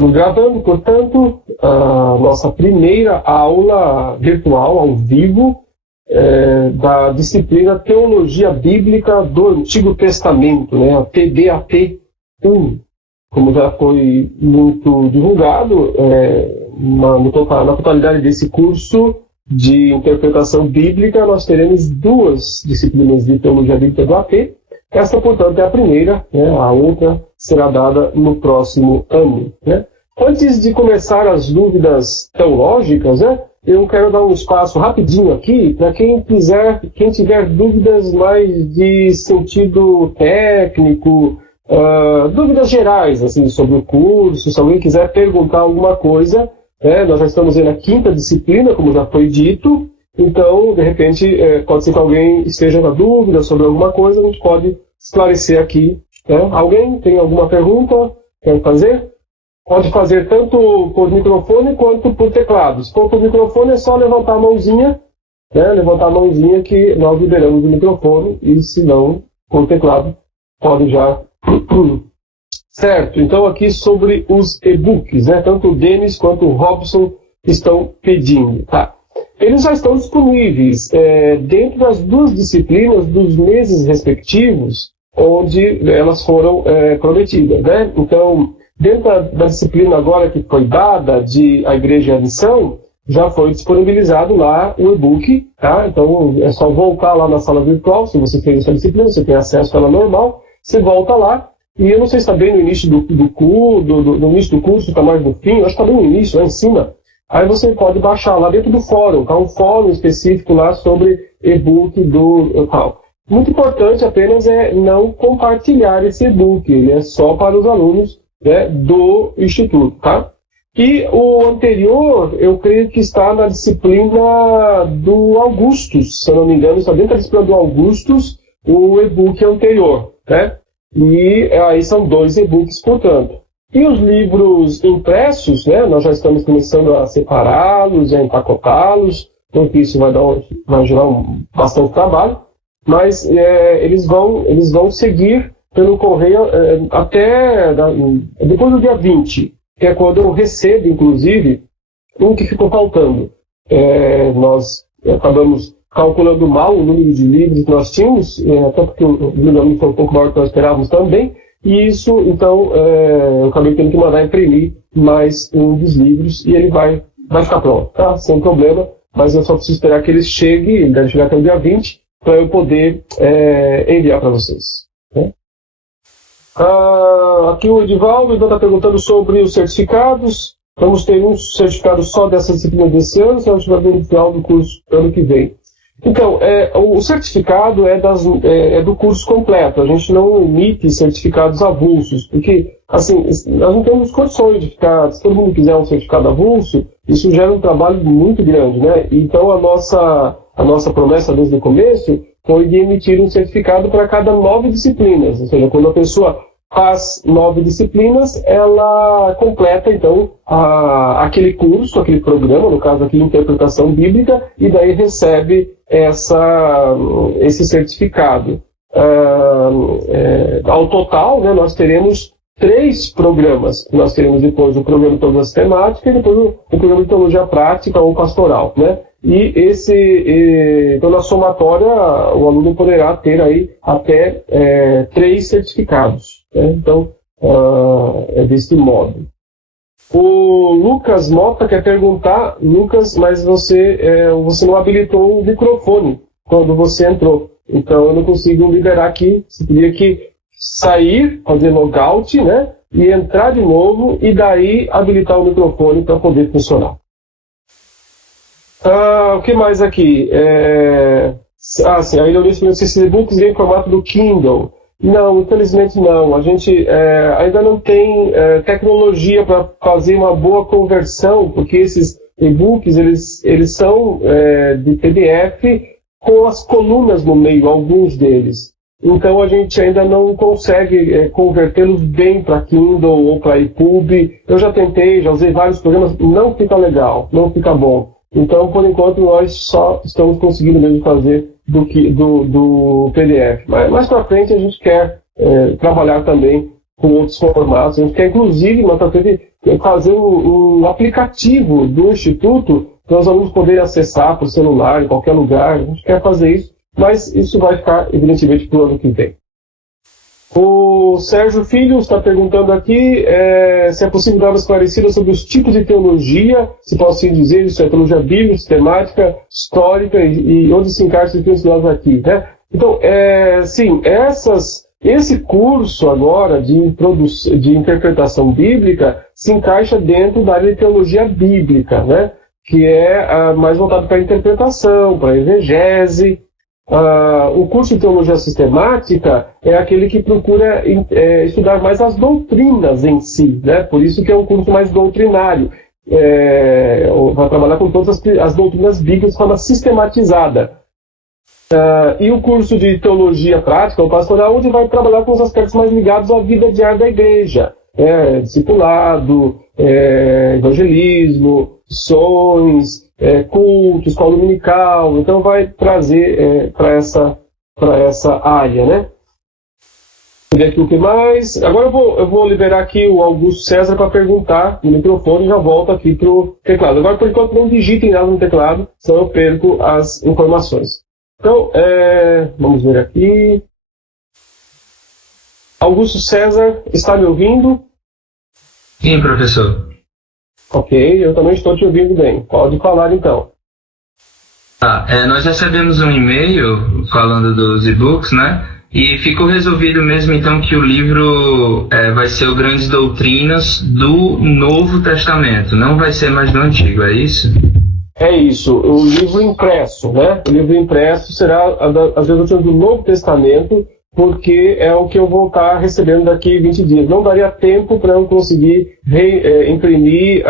Estamos gravando, portanto, a nossa primeira aula virtual, ao vivo, da disciplina Teologia Bíblica do Antigo Testamento, né, a TBAT-1, como já foi muito divulgado, na totalidade desse curso de interpretação bíblica, nós teremos duas disciplinas de Teologia Bíblica do AT. Esta, portanto, é a primeira, né? A outra será dada no próximo ano, né? Antes de começar as dúvidas teológicas, né, eu quero dar um espaço rapidinho aqui para quem tiver dúvidas mais de sentido técnico, dúvidas gerais assim, sobre o curso, se alguém quiser perguntar alguma coisa, nós já estamos na 5ª disciplina, como já foi dito. Então, de repente, pode ser que alguém esteja na dúvida sobre alguma coisa, a gente pode esclarecer aqui. Né? Alguém tem alguma pergunta? Quer fazer? Pode fazer tanto por microfone quanto por teclado. Se for por microfone, é só levantar a mãozinha, né? Levantar a mãozinha que nós liberamos o microfone, e se não, por teclado, pode já. Certo, então aqui sobre os e-books, né? Tanto o Denis quanto o Robson estão pedindo. Tá? Eles já estão disponíveis dentro das duas disciplinas dos meses respectivos, onde elas foram prometidas. Né? Então, dentro da disciplina agora que foi dada de A Igreja e a Missão, já foi disponibilizado lá o e-book. Tá? Então, é só voltar lá na sala virtual, se você fez essa disciplina, você tem acesso a ela normal, você volta lá. E eu não sei se está bem no início no início do curso, está mais no fim, eu acho que está bem no início, lá em cima. Aí você pode baixar lá dentro do fórum, tá? Um fórum específico lá sobre e-book do tal. Muito importante apenas é não compartilhar esse e-book, ele é só para os alunos, né, do Instituto, tá? E o anterior, eu creio que está na disciplina do Augustus, se eu não me engano, está dentro da disciplina do Augustus, o e-book anterior, né? E aí são 2 e-books, portanto. E os livros impressos, né, nós já estamos começando a separá-los, a empacotá-los, então isso vai gerar bastante trabalho, mas eles vão seguir pelo correio até depois do dia 20, que é quando eu recebo, inclusive, um que ficou faltando. Nós acabamos calculando mal o número de livros que nós tínhamos, até porque o número foi um pouco maior do que nós esperávamos também. E isso, então, eu acabei tendo que mandar imprimir mais um dos livros e ele vai ficar pronto, tá? Sem problema, mas eu só preciso esperar que ele chegue, ele deve chegar até o dia 20, para eu poder enviar para vocês. Né? Aqui o Edivaldo está perguntando sobre os certificados. Vamos ter um certificado só dessa disciplina desse ano, se nós estiver no final do curso ano que vem. Então, o certificado é do curso completo. A gente não emite certificados avulsos, porque, assim, nós não temos condições de ficar. Se todo mundo quiser um certificado avulso, isso gera um trabalho muito grande, né? Então, a nossa promessa desde o começo foi de emitir um certificado para cada 9 disciplinas. Ou seja, quando a pessoa faz 9 disciplinas, ela completa, então, aquele curso, aquele programa, no caso aqui, interpretação bíblica, e daí recebe esse certificado. Ao total, né, nós teremos 3 programas. Nós teremos depois o programa de teologia sistemática e depois o programa de teologia prática ou pastoral. Né? E então, na somatória, o aluno poderá ter aí até 3 certificados. Né? Então, é desse modo. O Lucas Mota quer perguntar, Lucas, mas você não habilitou o microfone quando você entrou. Então eu não consigo liberar aqui. Você teria que sair, fazer logout, né? E entrar de novo e daí habilitar o microfone para poder funcionar. O que mais aqui? Sim, a Ironia se esses e-books em formato do Kindle. Não, infelizmente não. A gente ainda não tem tecnologia para fazer uma boa conversão, porque esses e-books eles são de PDF com as colunas no meio, alguns deles. Então a gente ainda não consegue convertê-los bem para Kindle ou para EPUB. Eu já tentei, já usei vários programas, não fica legal, não fica bom. Então, por enquanto, nós só estamos conseguindo mesmo fazer do PDF. Mas mais para frente a gente quer trabalhar também com outros formatos. A gente quer, inclusive, mais para frente, fazer um aplicativo do Instituto para os alunos poderem acessar por celular, em qualquer lugar. A gente quer fazer isso, mas isso vai ficar, evidentemente, para o ano que vem. O Sérgio Filho está perguntando aqui se é possível dar uma esclarecida sobre os tipos de teologia, se posso assim dizer, isso é teologia bíblica, sistemática, histórica e onde se encaixa os diferentes lados aqui, né? Então, sim, esse curso agora de interpretação bíblica se encaixa dentro da área de teologia bíblica, né? Que é mais voltado para a interpretação, para a exegese. O curso de teologia sistemática é aquele que procura estudar mais as doutrinas em si, né? Por isso que é um curso mais doutrinário. Vai trabalhar com todas as doutrinas bíblicas de forma sistematizada. E o curso de teologia prática, o pastoral, onde vai trabalhar com os aspectos mais ligados à vida diária da igreja. Discipulado, evangelismo, missões, culto, escola dominical. Então vai trazer para essa área, né? Vou ver aqui o que mais. Agora eu vou liberar aqui o Augusto César para perguntar no microfone e já volto aqui para o teclado. Agora, por enquanto, não digitem nada no teclado, senão eu perco as informações. Então, vamos ver aqui. Augusto César, está me ouvindo? Sim, professor. Ok, eu também estou te ouvindo bem. Pode falar então. Nós recebemos um e-mail falando dos e-books, né? E ficou resolvido mesmo então que o livro vai ser o Grandes Doutrinas do Novo Testamento, não vai ser mais do Antigo, é isso? É isso, o livro impresso, né? O livro impresso será as doutrinas do Novo Testamento, porque é o que eu vou estar recebendo daqui 20 dias. Não daria tempo para eu conseguir imprimir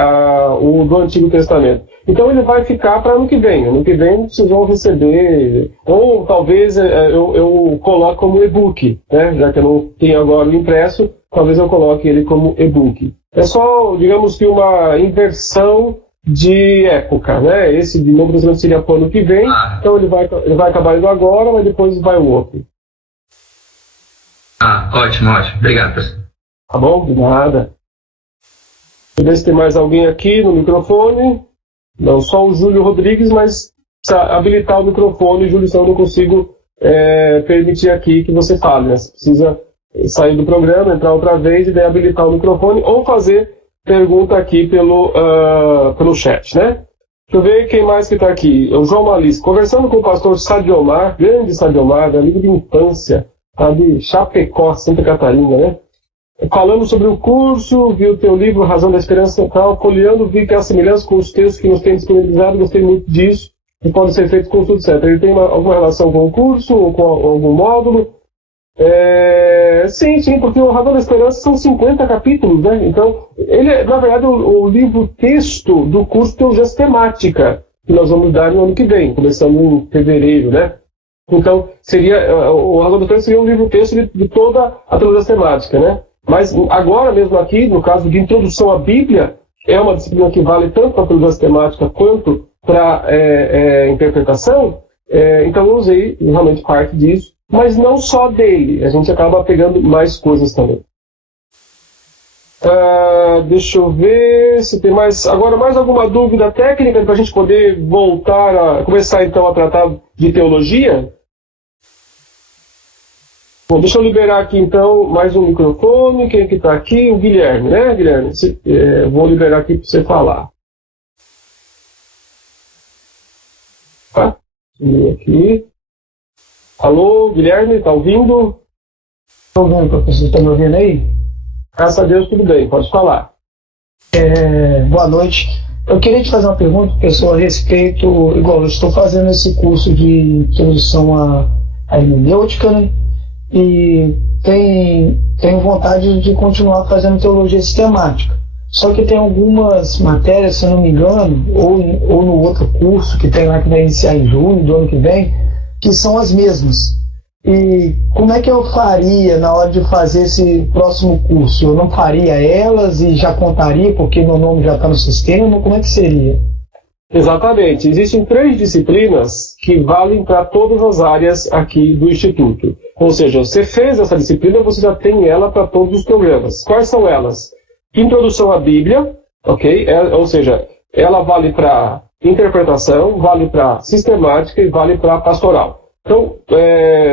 o do Antigo Testamento. Então ele vai ficar para ano que vem. Ano que vem vocês vão receber, ou talvez eu coloque como e-book, né? Já que eu não tenho agora o impresso, talvez eu coloque ele como e-book. É só, digamos que uma inversão de época, né? Esse de Novo Testamento seria para o ano que vem, então ele vai acabar indo agora, mas depois vai o outro. Ótimo. Obrigado, professor. Tá bom? De nada. Deixa eu ver se tem mais alguém aqui no microfone. Não só o Júlio Rodrigues, mas precisa habilitar o microfone, Júlio, senão eu não consigo permitir aqui que você fale, né? Você precisa sair do programa, entrar outra vez e daí habilitar o microfone ou fazer pergunta aqui pelo chat, né? Deixa eu ver quem mais que está aqui. O João Malis, conversando com o pastor Sadiomar, grande Sadiomar, amigo de infância, de Chapecó, Santa Catarina, né? Falando sobre o curso, vi o teu livro Razão da Esperança, folheando, vi que há semelhança com os textos que nos tem disponibilizado, gostei muito disso, e pode ser feito com tudo, etc. Ele tem alguma relação com o curso, ou com algum módulo? Sim, porque o Razão da Esperança são 50 capítulos, né? Então, ele na verdade, o livro-texto do curso de Teologia Sistemática, que nós vamos dar no ano que vem, começando em fevereiro, né? Então, o Razão da Esperança seria um livro-texto de toda a teologia sistemática, né? Mas agora mesmo aqui, no caso de introdução à Bíblia, é uma disciplina que vale tanto para a teologia sistemática quanto para interpretação, então eu usei realmente parte disso, mas não só dele, a gente acaba pegando mais coisas também. Deixa eu ver se tem mais alguma dúvida técnica para a gente poder começar então a tratar de teologia. Bom, deixa eu liberar aqui então mais um microfone. Quem que está aqui? O Guilherme, né, Guilherme? Vou liberar aqui para você falar. Tá? Aqui. Alô, Guilherme, está ouvindo? Estou ouvindo, professor. Está me ouvindo aí? Graças a Deus, tudo bem. Pode falar. Boa noite. Eu queria te fazer uma pergunta, professor, a respeito... Igual, eu estou fazendo esse curso de introdução à hermenêutica, né? E tenho vontade de continuar fazendo teologia sistemática. Só que tem algumas matérias, se eu não me engano, ou no outro curso que tem lá que vai iniciar em junho do ano que vem, que são as mesmas. E como é que eu faria na hora de fazer esse próximo curso? Eu não faria elas e já contaria porque meu nome já está no sistema? Como é que seria? Exatamente. Existem 3 disciplinas que valem para todas as áreas aqui do Instituto. Ou seja, você fez essa disciplina, você já tem ela para todos os programas. Quais são elas? Introdução à Bíblia, ok? Ou seja, ela vale para interpretação, vale para sistemática e vale para pastoral. Então,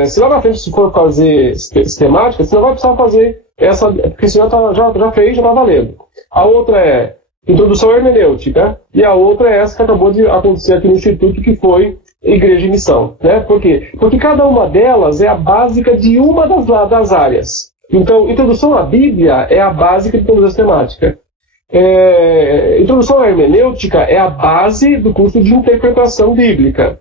se lá na frente se for fazer sistemática, você não vai precisar fazer essa, porque senão já fez, já está valendo. A outra é introdução à hermenêutica, e a outra é essa que acabou de acontecer aqui no Instituto, que foi Igreja e Missão. Né? Por quê? Porque cada uma delas é a básica de uma das áreas. Então, introdução à Bíblia é a básica de toda a sistemática. Introdução à hermenêutica é a base do curso de interpretação bíblica.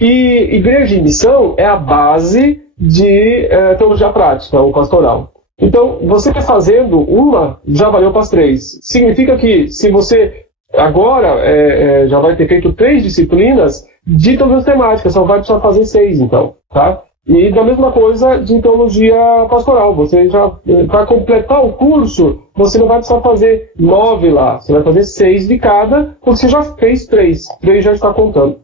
E Igreja e Missão é a base de teologia prática, ou pastoral. Então, você fazendo uma, já valeu para as 3. Significa que se você agora já vai ter feito 3 disciplinas de teologia temática, só vai precisar fazer 6, então, tá? E da mesma coisa de teologia pastoral. Você já, para completar o curso, você não vai precisar fazer 9 lá. Você vai fazer 6 de cada, porque você já fez 3. 3 já está contando.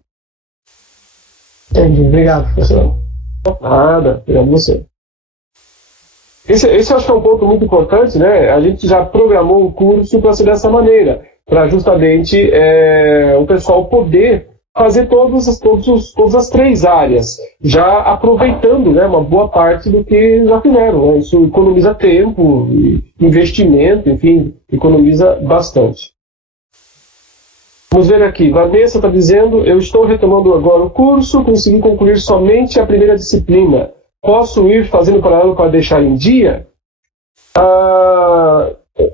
Entendi. Obrigado, professor. Nada, obrigado você. Esse eu acho que é um ponto muito importante, né? A gente já programou o curso para ser dessa maneira, para justamente o pessoal poder fazer todas as 3 áreas, já aproveitando, né, uma boa parte do que já fizeram. Né? Isso economiza tempo, investimento, enfim, economiza bastante. Vamos ver aqui. Vanessa está dizendo: eu estou retomando agora o curso, consegui concluir somente a primeira disciplina. Posso ir fazendo paralelo para deixar em dia?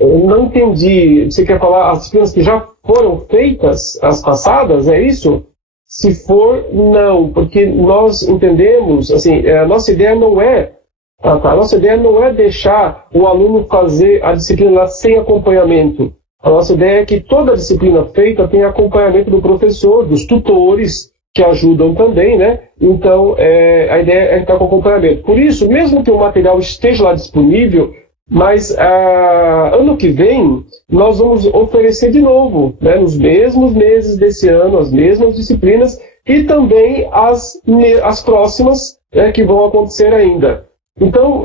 Eu não entendi. Você quer falar as disciplinas que já foram feitas, as passadas, é isso? Se for, não, porque nós entendemos, assim, a nossa ideia não é deixar o aluno fazer a disciplina lá sem acompanhamento. A nossa ideia é que toda disciplina feita tenha acompanhamento do professor, dos tutores, que ajudam também, né? Então, a ideia é estar com acompanhamento. Por isso, mesmo que o material esteja lá disponível, mas ano que vem nós vamos oferecer de novo, né, nos mesmos meses desse ano, as mesmas disciplinas e também as próximas, né, que vão acontecer ainda. Então,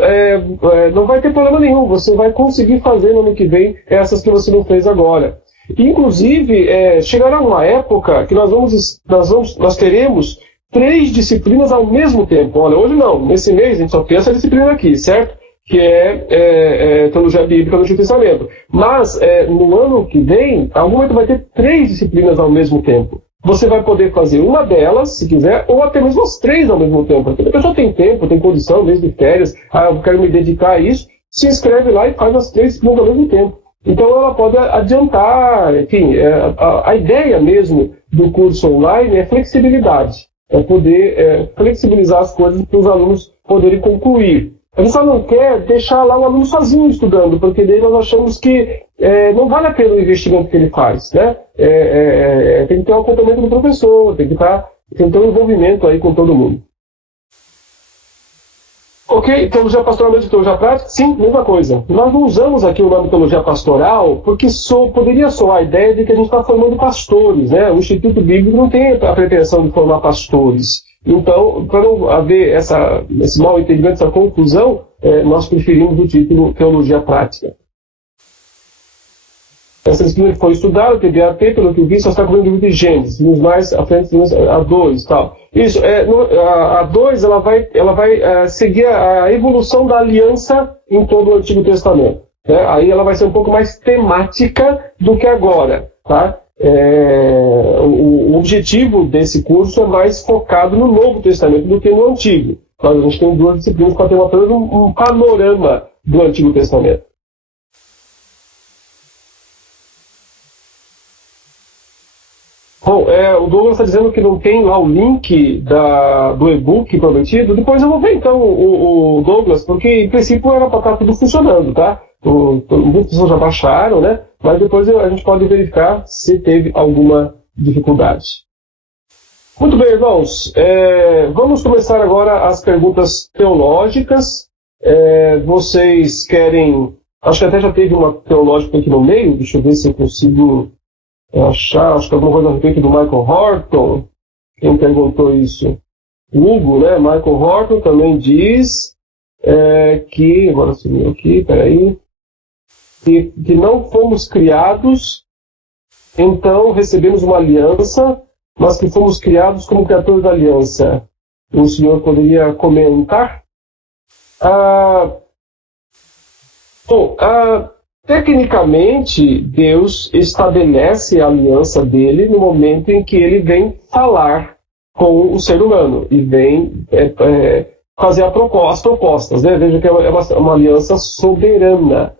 não vai ter problema nenhum, você vai conseguir fazer no ano que vem essas que você não fez agora. Inclusive, chegará uma época que nós teremos 3 disciplinas ao mesmo tempo. Olha, hoje não, nesse mês a gente só tem essa disciplina aqui, certo? Que é Teologia Bíblica no Antigo Testamento. Mas, no ano que vem, algum momento vai ter 3 disciplinas ao mesmo tempo. Você vai poder fazer uma delas, se quiser, ou até mesmo as 3 ao mesmo tempo. Porque a pessoa tem tempo, tem condição, mês de férias, eu quero me dedicar a isso, se inscreve lá e faz as 3 disciplinas ao mesmo tempo. Então ela pode adiantar, enfim, a ideia mesmo do curso online é flexibilidade. É poder flexibilizar as coisas para os alunos poderem concluir. A gente só não quer deixar lá o aluno sozinho estudando, porque daí nós achamos que não vale a pena o investimento que ele faz, né? Tem que ter um acompanhamento do professor, tem que ter um envolvimento aí com todo mundo. Ok, teologia pastoral mesmo que teologia prática? Sim, mesma coisa. Nós não usamos aqui o nome teologia pastoral porque poderia soar a ideia de que a gente está formando pastores, né? O Instituto Bíblico não tem a pretensão de formar pastores. Então, para não haver esse mal entendimento, essa confusão, nós preferimos o título Teologia Prática. Essa disciplina foi estudada, TBAP, pelo que eu vi, só está cobrindo o livro de Gênesis, nos mais à frente, a 2 e tal. Isso, a 2 ela vai seguir a evolução da aliança em todo o Antigo Testamento. Né? Aí ela vai ser um pouco mais temática do que agora, tá? O objetivo desse curso é mais focado no Novo Testamento do que no Antigo. Mas a gente tem 2 disciplinas para ter um panorama do Antigo Testamento. Bom, o Douglas está dizendo que não tem lá o link do e-book prometido. Depois eu vou ver então o Douglas, porque em princípio era para estar tudo funcionando, tá? Muitas pessoas já baixaram, né? Mas depois a gente pode verificar se teve alguma dificuldade. Muito bem, irmãos. Vamos começar agora as perguntas teológicas. Vocês querem... Acho que até já teve uma teológica aqui no meio. Deixa eu ver se eu consigo achar. Acho que alguma coisa a respeito do Michael Horton. Quem perguntou isso? O Hugo, né? Michael Horton também diz que... Agora sumiu aqui, peraí. que não fomos criados, então recebemos uma aliança, mas que fomos criados como criadores da aliança. O senhor poderia comentar? Tecnicamente, Deus estabelece a aliança dele no momento em que ele vem falar com o ser humano e vem fazer as propostas, né? Veja que é uma aliança soberana.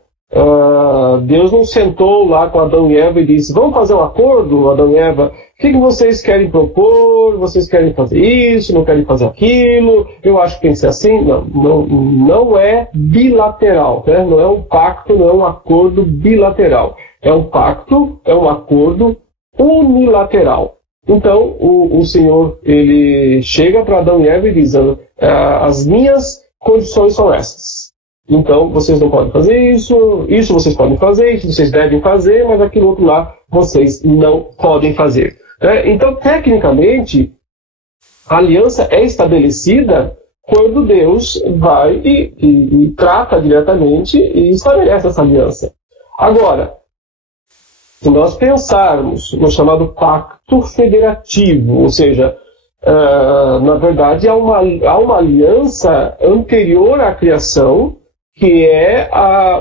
Deus não sentou lá com Adão e Eva e disse: vamos fazer um acordo, Adão e Eva, o que vocês querem propor? Vocês querem fazer isso, não querem fazer aquilo? Eu acho que tem que ser assim. Não é bilateral, né? Não é um pacto, não é um acordo bilateral. É um pacto, é um acordo unilateral. Então, o Senhor, ele chega para Adão e Eva e diz: as minhas condições são essas. Então, vocês não podem fazer isso vocês podem fazer, isso vocês devem fazer, mas aquilo outro lá, vocês não podem fazer. Então, tecnicamente, a aliança é estabelecida quando Deus vai e trata diretamente e estabelece essa aliança. Agora, se nós pensarmos no chamado pacto federativo, ou seja, na verdade há uma aliança anterior à criação, que é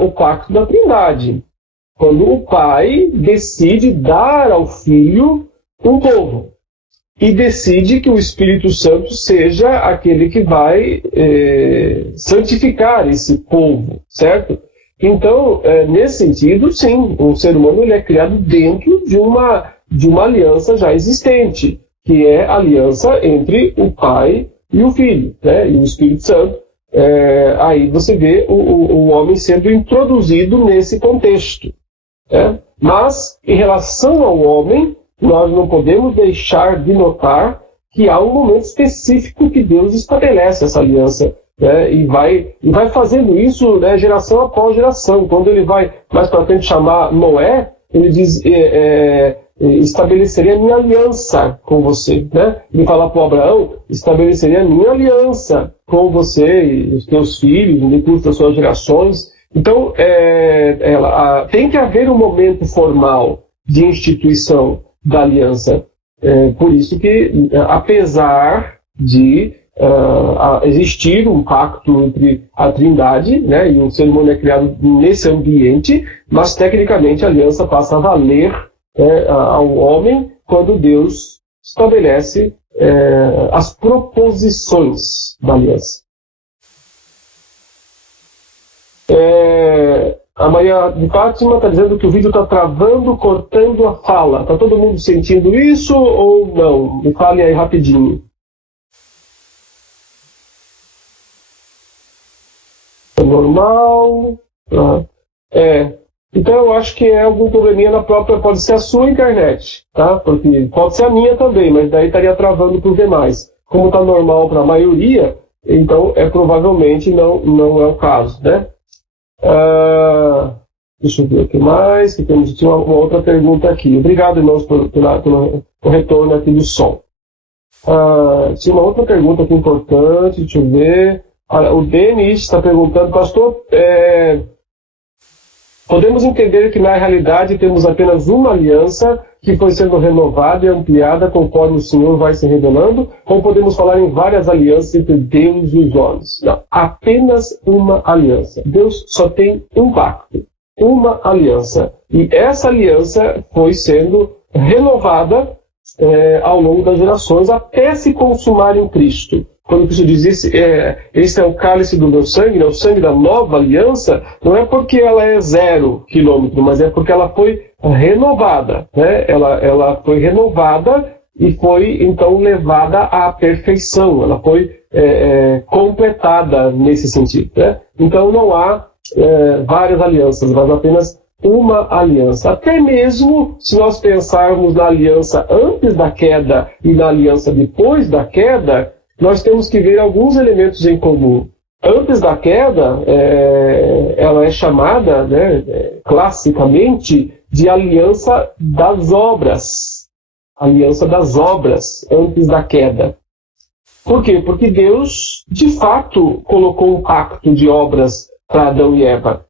o pacto da Trindade, quando o Pai decide dar ao Filho um povo e decide que o Espírito Santo seja aquele que vai santificar esse povo, certo? Então, nesse sentido, sim, o ser humano ele é criado dentro de uma aliança já existente, que é a aliança entre o Pai e o Filho, né? E o Espírito Santo. Aí você vê o homem sendo introduzido nesse contexto. Mas, em relação ao homem, nós não podemos deixar de notar que há um momento específico que Deus estabelece essa aliança, e vai fazendo isso, geração após geração. Quando ele vai mais para frente chamar Noé, ele diz: estabeleceria a minha aliança com você. Ele fala para Abraão: estabeleceria a minha aliança com você e os teus filhos, no decurso das suas gerações. Então, tem que haver um momento formal de instituição da aliança. Por isso que, apesar de existir um pacto entre a Trindade, e o ser humano é criado nesse ambiente, mas tecnicamente a aliança passa a valer ao homem quando Deus estabelece as proposições da aliança. A Maria de Fátima está dizendo que o vídeo está travando, cortando a fala. Está todo mundo sentindo isso ou não? Me fale aí rapidinho. É normal? Então eu acho que é algum probleminha na própria, pode ser a sua internet, tá? Porque pode ser a minha também, mas daí estaria travando para os demais. Como está normal para a maioria, então provavelmente não é o caso, né? Deixa eu ver o que mais, que tinha uma outra pergunta aqui. Obrigado, irmãos, pelo retorno aqui do som. Tinha uma outra pergunta aqui importante, deixa eu ver. O Denis está perguntando: pastor, podemos entender que na realidade temos apenas uma aliança que foi sendo renovada e ampliada conforme o Senhor vai se revelando? Ou podemos falar em várias alianças entre Deus e os homens? Não, apenas uma aliança. Deus só tem um pacto, uma aliança. E essa aliança foi sendo renovada ao longo das gerações até se consumar em Cristo. Quando Cristo diz: esse é o cálice do meu sangue, o sangue da nova aliança, não é porque ela é 0 quilômetro, mas é porque ela foi renovada. Ela foi renovada e foi então levada à perfeição. Ela foi completada nesse sentido. Então não há várias alianças, mas apenas uma aliança. Até mesmo se nós pensarmos na aliança antes da queda e na aliança depois da queda, nós temos que ver alguns elementos em comum. Antes da queda, ela é chamada, classicamente, de aliança das obras. Aliança das obras, antes da queda. Por quê? Porque Deus, de fato, colocou um pacto de obras para Adão e Eva.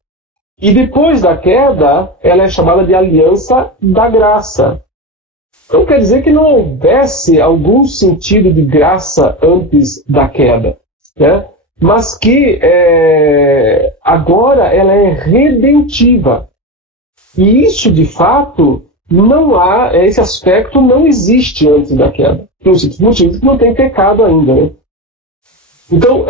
E depois da queda, ela é chamada de aliança da graça. Então quer dizer que não houvesse algum sentido de graça antes da queda, né? Mas que agora ela é redentiva. E isso, de fato, não há, esse aspecto não existe antes da queda. Por um simples motivo que não tem pecado ainda, né? Então,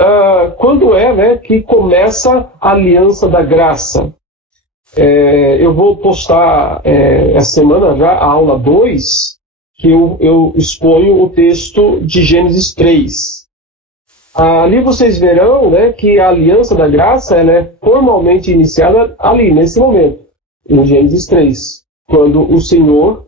quando é, né, que começa a aliança da graça? Eu vou postar essa semana já a aula 2, que eu exponho o texto de Gênesis 3. Ali vocês verão, né, que a aliança da graça ela é formalmente iniciada ali, nesse momento, em Gênesis 3, quando o Senhor,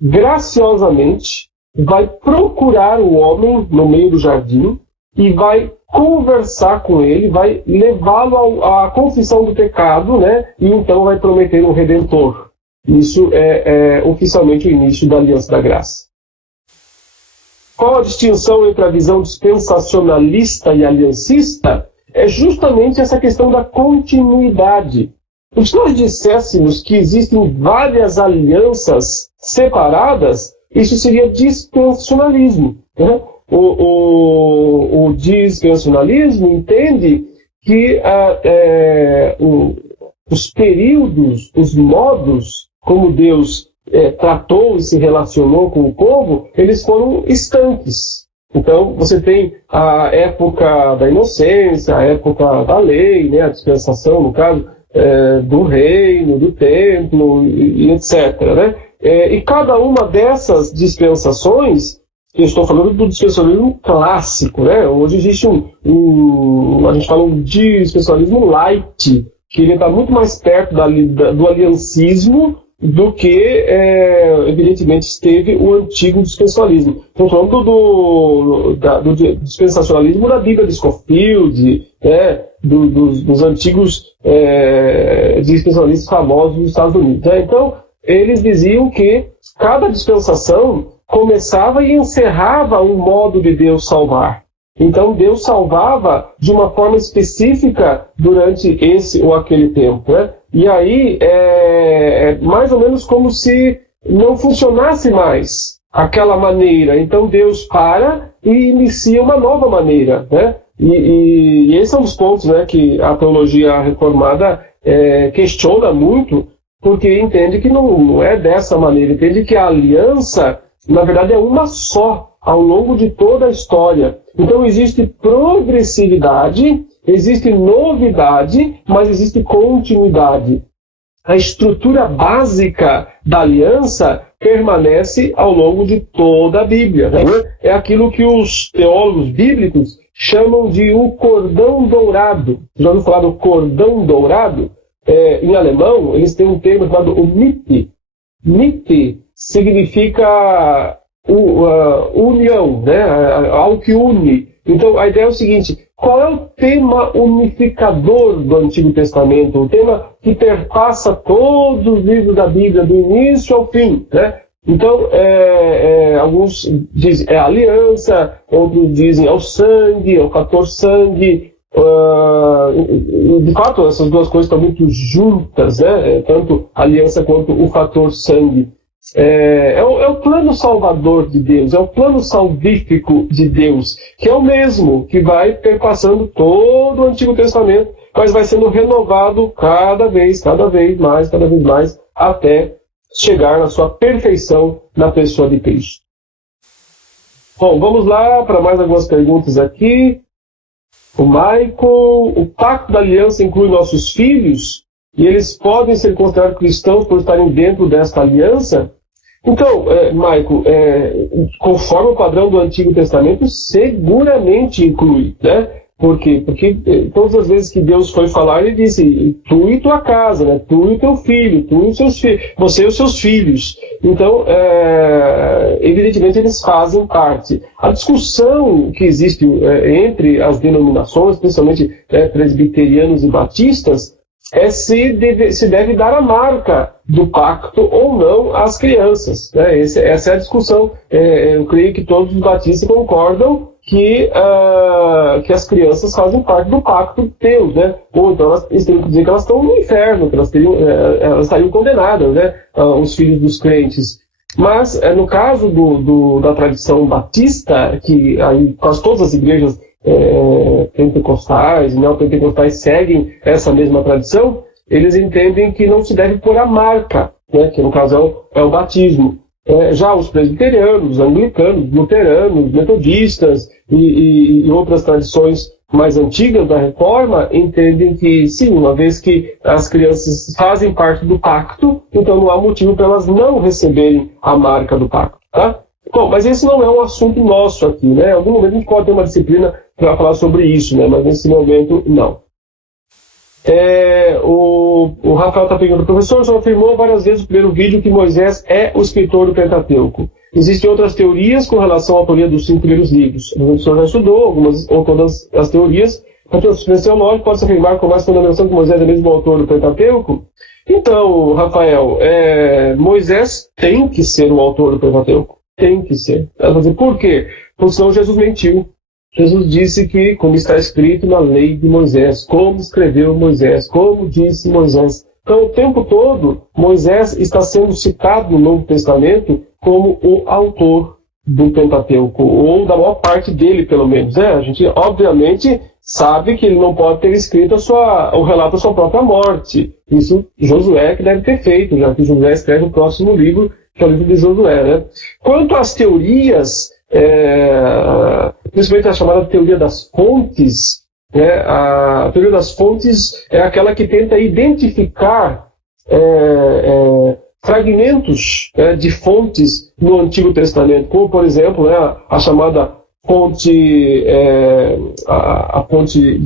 graciosamente, vai procurar o homem no meio do jardim e vai conversar com ele, vai levá-lo à confissão do pecado, né? E então vai prometer um redentor. Isso é oficialmente o início da aliança da graça. Qual a distinção entre a visão dispensacionalista e aliancista? É justamente essa questão da continuidade. E se nós disséssemos que existem várias alianças separadas, isso seria dispensacionalismo, né? O dispensacionalismo entende que os períodos, os modos como Deus tratou e se relacionou com o povo, eles foram estanques. Então, você tem a época da inocência, a época da lei, né, a dispensação, no caso, do reino, do templo, e etc. Né? E cada uma dessas dispensações, eu estou falando do dispensacionalismo clássico, né? Hoje existe a gente fala um dispensacionalismo light, que ele está muito mais perto do aliancismo do que, evidentemente, esteve o antigo dispensacionalismo. Estamos falando do dispensacionalismo da Bíblia de Scofield, né? dos antigos dispensacionalistas famosos dos Estados Unidos. Né? Então, eles diziam que cada dispensação começava e encerrava um modo de Deus salvar. Então Deus salvava de uma forma específica durante esse ou aquele tempo. Né? E aí é mais ou menos como se não funcionasse mais aquela maneira. Então Deus para e inicia uma nova maneira. Né? E esses são os pontos, né, que a teologia reformada questiona muito, porque entende que não é dessa maneira. Entende que a aliança, na verdade, é uma só ao longo de toda a história. Então existe progressividade, existe novidade, mas existe continuidade. A estrutura básica da aliança permanece ao longo de toda a Bíblia. Né? É aquilo que os teólogos bíblicos chamam de o cordão dourado. Já ouviu falar do cordão dourado? Em alemão, eles têm um termo chamado o Mitte. Mitte significa união, né? Algo que une. Então a ideia é o seguinte: qual é o tema unificador do Antigo Testamento? O tema que perpassa todos os livros da Bíblia, do início ao fim, né? Então, alguns dizem a aliança, outros dizem é o sangue, é o fator sangue. De fato, essas duas coisas estão muito juntas, né? Tanto a aliança quanto o fator sangue. É o plano salvador de Deus, é o plano salvífico de Deus, que é o mesmo, que vai perpassando todo o Antigo Testamento, mas vai sendo renovado cada vez mais, até chegar na sua perfeição na pessoa de Cristo. Bom, vamos lá para mais algumas perguntas aqui. O Michael: o pacto da aliança inclui nossos filhos? E eles podem ser considerados cristãos por estarem dentro desta aliança? Então, Michael, conforme o padrão do Antigo Testamento, seguramente inclui, né? Por quê? Porque todas as vezes que Deus foi falar, ele disse: tu e tua casa, né? Tu e teu filho, tu e os seus filhos, você e os seus filhos. Então, evidentemente, eles fazem parte. A discussão que existe entre as denominações, principalmente presbiterianos e batistas, se deve dar a marca do pacto ou não às crianças. Né? Essa é a discussão. Eu creio que todos os batistas concordam que as crianças fazem parte do pacto de Deus, né? Ou então eles teriam que dizer que elas estão no inferno, que elas estariam condenadas, né? Os filhos dos crentes. Mas, no caso da tradição batista, que aí quase todas as igrejas pentecostais e neopentecostais seguem essa mesma tradição, eles entendem que não se deve pôr a marca, né? Que no caso é o batismo. Já os presbiterianos, anglicanos, luteranos, metodistas e outras tradições mais antigas da Reforma entendem que, sim, uma vez que as crianças fazem parte do pacto, então não há motivo para elas não receberem a marca do pacto. Tá? Bom, mas esse não é um assunto nosso aqui, né? Em algum momento a gente pode ter uma disciplina para falar sobre isso, né? Mas nesse momento, não. O Rafael está perguntando: professor, só afirmou várias vezes no primeiro vídeo que Moisés é o escritor do Pentateuco. Existem outras teorias com relação à autoria dos 5 primeiros livros. O professor já estudou algumas ou todas as teorias. Para a suspensão lógica, pode-se afirmar com mais fundamentação que Moisés é mesmo o autor do Pentateuco? Então, Rafael, Moisés tem que ser o autor do Pentateuco. Tem que ser. Por quê? Porque senão Jesus mentiu. Jesus disse que, como está escrito na lei de Moisés, como escreveu Moisés, como disse Moisés. Então, o tempo todo, Moisés está sendo citado no Novo Testamento como o autor do Pentateuco, ou da maior parte dele, pelo menos. A gente, obviamente, sabe que ele não pode ter escrito o relato da sua própria morte. Isso Josué que deve ter feito, já que Josué escreve o próximo livro, que é o livro de Josué. Né? Quanto às teorias, principalmente a chamada teoria das fontes, a teoria das fontes é aquela que tenta identificar fragmentos de fontes no Antigo Testamento, como, por exemplo, a chamada fonte, a fonte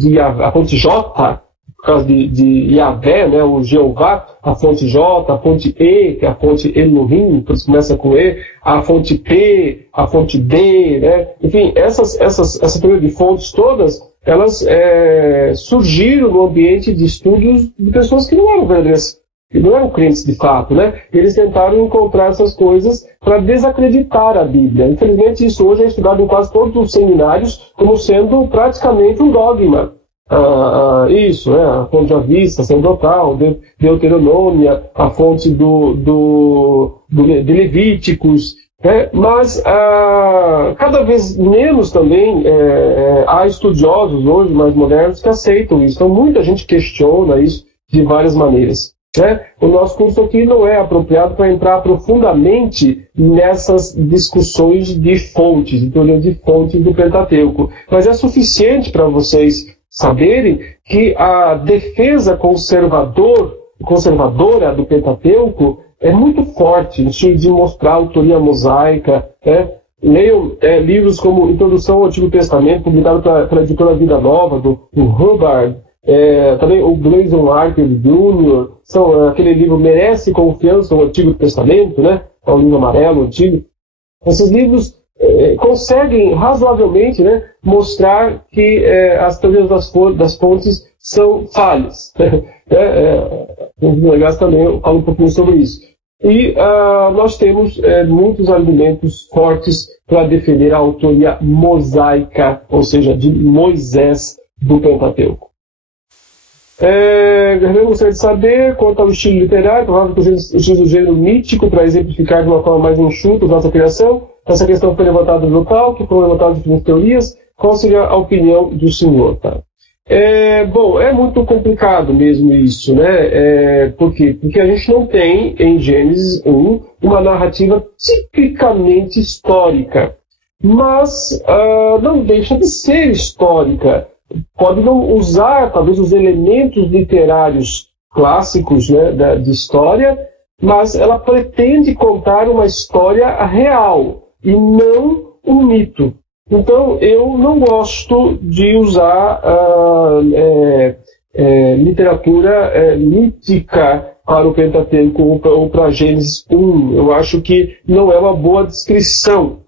J, por causa de Yahvé, né, o Jeová, a fonte J, a fonte E, que é a fonte Elohim, por isso começa com E, a fonte P, a fonte D, né? Enfim, essa teoria de fontes todas, elas surgiram no ambiente de estudos de pessoas que não eram verdadeiras, que não eram crentes de fato, né? Eles tentaram encontrar essas coisas para desacreditar a Bíblia. Infelizmente, isso hoje é estudado em quase todos os seminários como sendo praticamente um dogma. A fonte de Avista, sacerdotal, Deuteronômia, a fonte de Levíticos, mas cada vez menos também há estudiosos hoje mais modernos que aceitam isso. Então muita gente questiona isso de várias maneiras. O nosso curso aqui não é apropriado para entrar profundamente nessas discussões de fontes, de teoria de fontes do Pentateuco, mas é suficiente para vocês saberem que a defesa conservadora do Pentateuco é muito forte, no sentido de mostrar a autoria mosaica. Leiam livros como Introdução ao Antigo Testamento, publicado pela editora Vida Nova, do Hubbard, também o Gleason Archer Jr., aquele livro Merece Confiança no Antigo Testamento, né? É um livro amarelo, antigo. Esses livros conseguem razoavelmente, né, mostrar que as teorias das fontes são falhas. Legais também fala um pouquinho sobre isso. E nós temos muitos argumentos fortes para defender a autoria mosaica, ou seja, de Moisés do Pentateuco. Eu gostaria de saber quanto ao estilo literário, provável que utilize o gênero mítico para exemplificar de uma forma mais enxuta a nossa criação. Essa questão foi levantada no tal, que foram levantadas diferentes teorias. Qual seria a opinião do senhor? Tá? Bom, é muito complicado mesmo isso, né? Por quê? Porque a gente não tem, em Gênesis 1, uma narrativa tipicamente histórica. Mas não deixa de ser histórica. Pode não usar, talvez, os elementos literários clássicos, né, de história, mas ela pretende contar uma história real e não um mito. Então, eu não gosto de usar literatura mítica para o Pentateuco ou para Gênesis 1. Eu acho que não é uma boa descrição.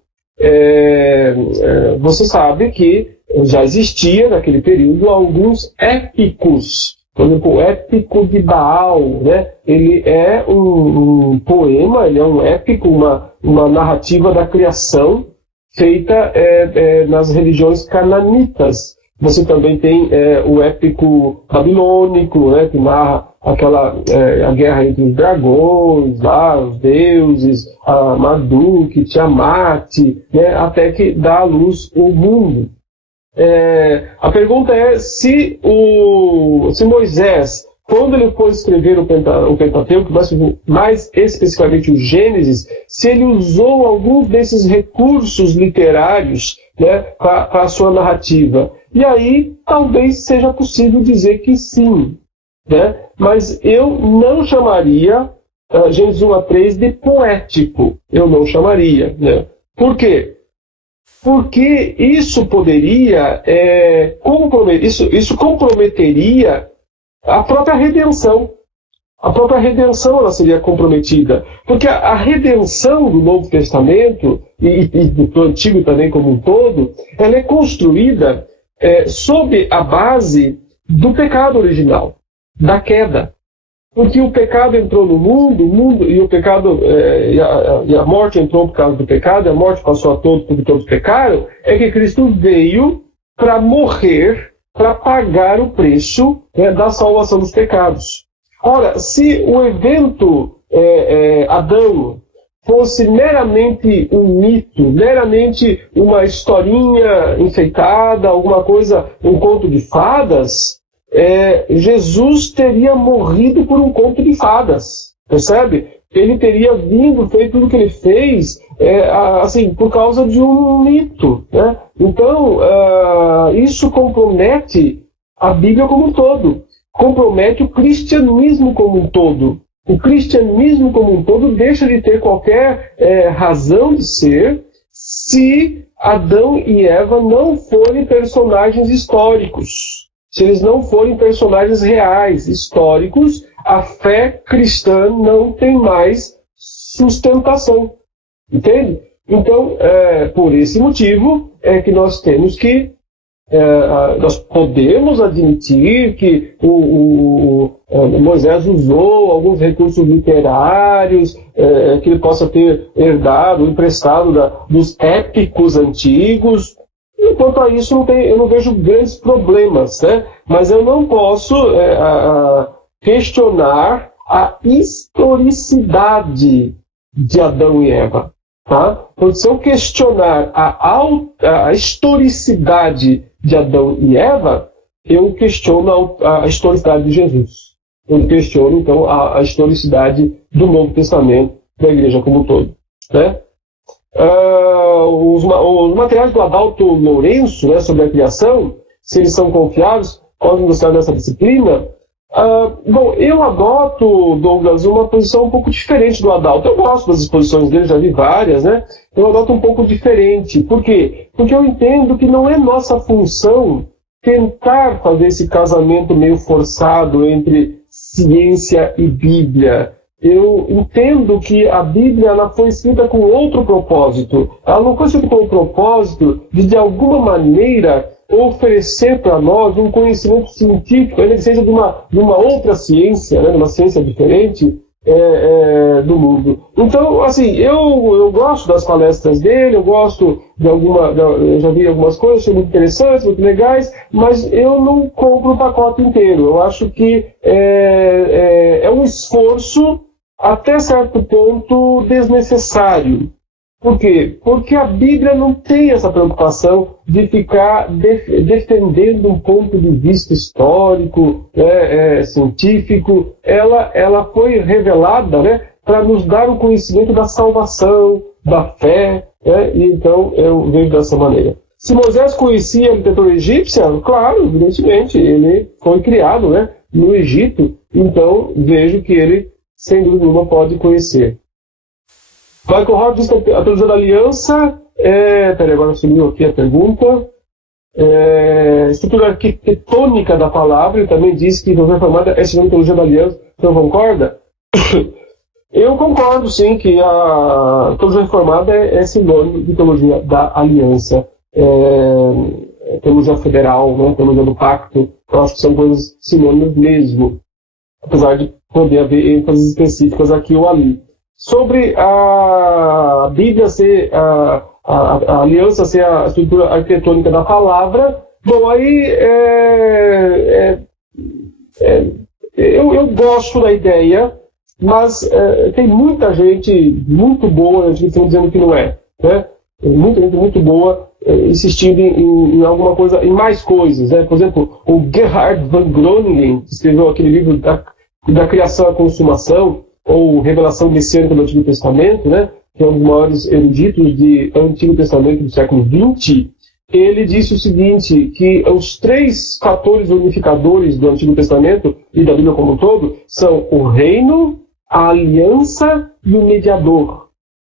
Você sabe que já existia naquele período alguns épicos. Por exemplo, o épico de Baal, né? Ele é um poema, ele é um épico, uma narrativa da criação feita nas religiões cananitas. Você também tem o épico babilônico, né, que narra a guerra entre os dragões, lá, os deuses, a Marduk, Tiamat, né, até que dá à luz o mundo. A pergunta é se Moisés, quando ele foi escrever o Pentateuco, mais especificamente o Gênesis, se ele usou alguns desses recursos literários, né, para a sua narrativa. E aí talvez seja possível dizer que sim, né? Mas eu não chamaria Gênesis 1 a 3 de poético. Eu não chamaria. Né? Por quê? Porque isso poderia isso comprometeria a própria redenção. A própria redenção ela seria comprometida. Porque a redenção do Novo Testamento, e do Antigo também como um todo, ela é construída sob a base do pecado original, da queda. Porque o pecado entrou no mundo e o pecado e a morte entrou por causa do pecado, e a morte passou a todos porque todos pecaram, é que Cristo veio para morrer, para pagar o preço, né, da salvação dos pecados. Ora, se o evento Adão fosse meramente um mito, meramente uma historinha enfeitada, alguma coisa, um conto de fadas, Jesus teria morrido por um conto de fadas, percebe? Ele teria vindo, feito tudo o que ele fez, assim, por causa de um mito, né? Então, isso compromete a Bíblia como um todo, compromete o cristianismo como um todo. O cristianismo como um todo deixa de ter qualquer razão de ser se Adão e Eva não forem personagens históricos. Se eles não forem personagens reais, históricos, a fé cristã não tem mais sustentação. Entende? Então, por esse motivo, é que nós temos que nós podemos admitir que Moisés usou alguns recursos literários, que ele possa ter herdado, emprestado dos épicos antigos. E quanto a isso, eu não vejo grandes problemas, né? Mas eu não posso questionar a historicidade de Adão e Eva. Tá? Então, se eu questionar a historicidade de Adão e Eva, eu questiono a historicidade de Jesus. Eu questiono, então, a historicidade do Novo Testamento, da Igreja como um todo. Né? Os materiais do Adalto Lourenço, né, sobre a criação, se eles são confiáveis, podem gostar dessa disciplina. Bom, eu adoto, Douglas, uma posição um pouco diferente do Adalto. Eu gosto das exposições dele, já vi várias, né? Eu adoto um pouco diferente. Por quê? Porque eu entendo que não é nossa função tentar fazer esse casamento meio forçado entre ciência e Bíblia. Eu entendo que a Bíblia ela foi escrita com outro propósito. Ela não foi escrita com o propósito de alguma maneira, oferecer para nós um conhecimento científico, ainda que seja de uma outra ciência, né, de uma ciência diferente do mundo. Então, assim, eu gosto das palestras dele, eu gosto eu já vi algumas coisas, achei muito interessantes, muito legais, mas eu não compro o pacote inteiro. Eu acho que é um esforço até certo ponto desnecessário. Por quê? Porque a Bíblia não tem essa preocupação de ficar defendendo um ponto de vista histórico, científico. Ela foi revelada, né, para nos dar o conhecimento da salvação, da fé, né? E então eu vejo dessa maneira. Se Moisés conhecia a literatura egípcia, claro, evidentemente, ele foi criado, né, no Egito, então vejo que ele, sem dúvida nenhuma, pode conhecer. Michael Hort diz que a teologia da aliança peraí, agora sumiu aqui a pergunta. Estrutura arquitetônica da palavra, ele também diz que a teologia reformada é sinônimo de teologia da aliança. Você não concorda? Eu concordo, sim, que a teologia reformada é sinônimo de teologia da aliança. Teologia federal, né, teologia do pacto, eu acho que são coisas sinônimas mesmo. Apesar de poder haver ênfases específicas aqui ou ali. Sobre a Bíblia ser a aliança ser a estrutura arquitetônica da palavra, bom, aí eu gosto da ideia, mas tem muita gente muito boa que estão dizendo que não é, né? Muita gente muito boa insistindo em alguma coisa, em mais coisas, né? Por exemplo, o Gerhard von Groningen, que escreveu aquele livro da criação à consumação, ou Revelação Messiânica do Antigo Testamento, né? Que é um dos maiores eruditos de Antigo Testamento do século XX, ele disse o seguinte, que os 3 fatores unificadores do Antigo Testamento e da Bíblia como um todo são o reino, a aliança e o mediador.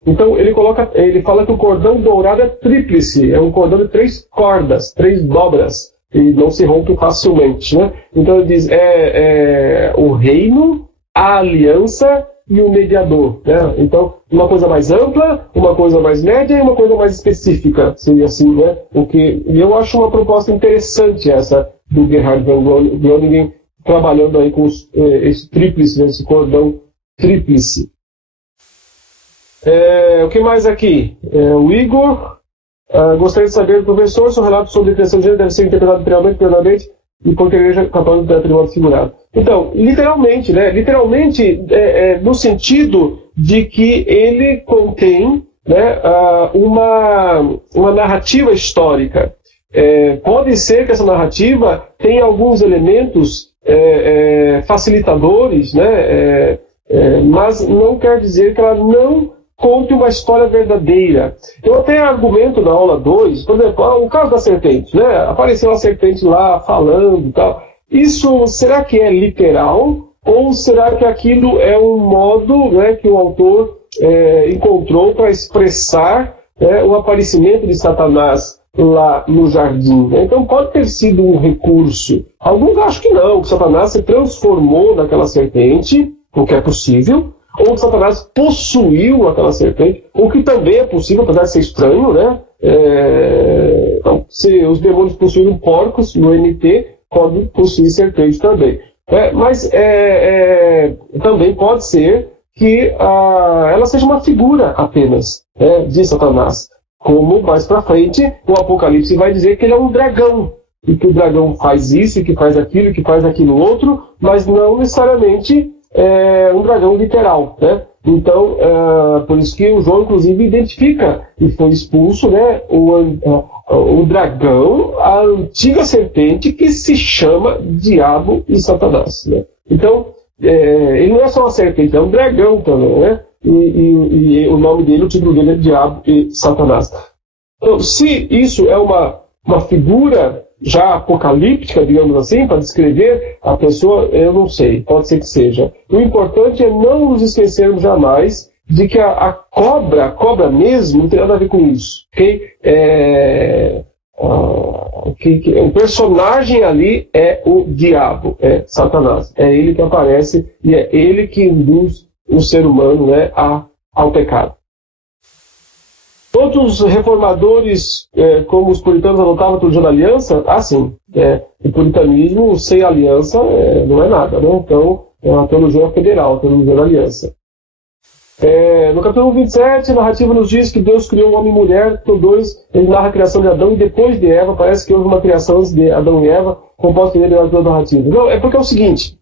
Então ele fala que o cordão dourado é tríplice, é um cordão de 3 cordas, 3 dobras, e não se rompe facilmente, né? Então ele diz, o reino, a aliança e o mediador, né? Então, uma coisa mais ampla, uma coisa mais média e uma coisa mais específica, seria assim, né? E eu acho uma proposta interessante essa do Gerhard von Groningen, trabalhando aí com esse tríplice, né? Esse cordão tríplice. O que mais aqui? O Igor gostaria de saber do professor se o relato sobre a criação de gênero deve ser interpretado plenamente e por que a Igreja Católica deve ter um modo figurado. Então, literalmente, né? Literalmente no sentido de que ele contém, né, uma narrativa histórica. Pode ser que essa narrativa tenha alguns elementos facilitadores, né, mas não quer dizer que ela não conte uma história verdadeira. Eu até argumento na aula 2, por exemplo, o caso da serpente, né? Apareceu uma serpente lá falando e tal. Isso, será que é literal? Ou será que aquilo é um modo, né, que o autor encontrou para expressar o aparecimento de Satanás lá no jardim? Então pode ter sido um recurso. Alguns acham que não, que Satanás se transformou naquela serpente, o que é possível, ou que Satanás possuiu aquela serpente, o que também é possível, apesar de ser estranho, né? Então, se os demônios possuíram porcos no NT, podem possuir serpente também. Mas também pode ser que ela seja uma figura apenas, de Satanás. Como mais para frente o Apocalipse vai dizer que ele é um dragão, e que o dragão faz isso, e que faz aquilo, e que faz aquilo outro, mas não necessariamente um dragão literal, né? Então, por isso que o João, inclusive, identifica e foi expulso, né, o dragão, a antiga serpente, que se chama Diabo e Satanás, né? Então, ele não é só uma serpente, é um dragão também, né? E o nome dele, o título dele é Diabo e Satanás. Então, se isso é uma figura já apocalíptica, digamos assim, para descrever a pessoa, eu não sei, pode ser que seja. O importante é não nos esquecermos jamais de que a cobra mesmo não tem nada a ver com isso, ok? O personagem ali é o diabo, é Satanás. É ele que aparece e é ele que induz o ser humano, né, ao pecado. Todos os reformadores, como os puritanos adotavam a teologia da aliança, sim. O puritanismo sem aliança não é nada, né? Então, é uma teologia federal, a teologia da aliança. No capítulo 27, a narrativa nos diz que Deus criou o homem e mulher. Capítulo 2, ele narra a criação de Adão e depois de Eva. Parece que houve uma criação antes de Adão e Eva, composta de duas narrativas. Não, é porque é o seguinte.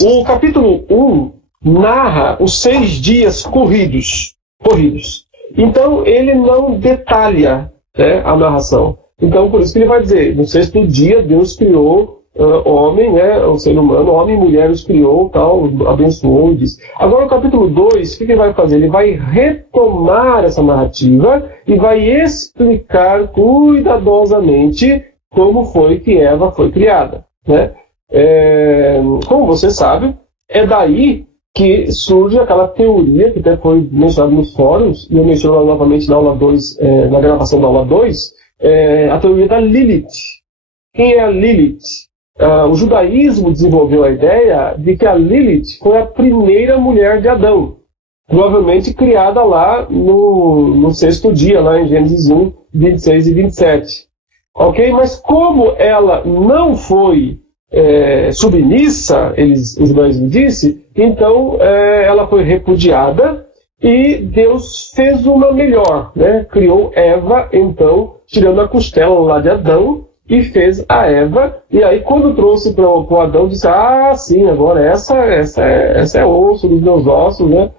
O capítulo 1 narra os 6 dias corridos. Então, ele não detalha, né, a narração. Então, por isso que ele vai dizer, no 6º dia, Deus criou homem, né, o ser humano, homem e mulher os criou, tal, abençoou e disse. Agora, no capítulo 2, o que ele vai fazer? Ele vai retomar essa narrativa e vai explicar cuidadosamente como foi que Eva foi criada, né? Como você sabe, é daí que surge aquela teoria que até foi mencionada nos fóruns, e eu menciono novamente na aula 2, na gravação da aula 2, a teoria da Lilith. Quem é a Lilith? O judaísmo desenvolveu a ideia de que a Lilith foi a primeira mulher de Adão, provavelmente criada lá no 6º dia, lá em Gênesis 1, 26 e 27. Ok? Mas como ela não foi submissa, o judaísmo disse, então ela foi repudiada e Deus fez uma melhor, né? Criou Eva, então, tirando a costela lá de Adão, e fez a Eva, e aí quando trouxe para o Adão, disse, sim, agora essa é osso dos meus ossos, né?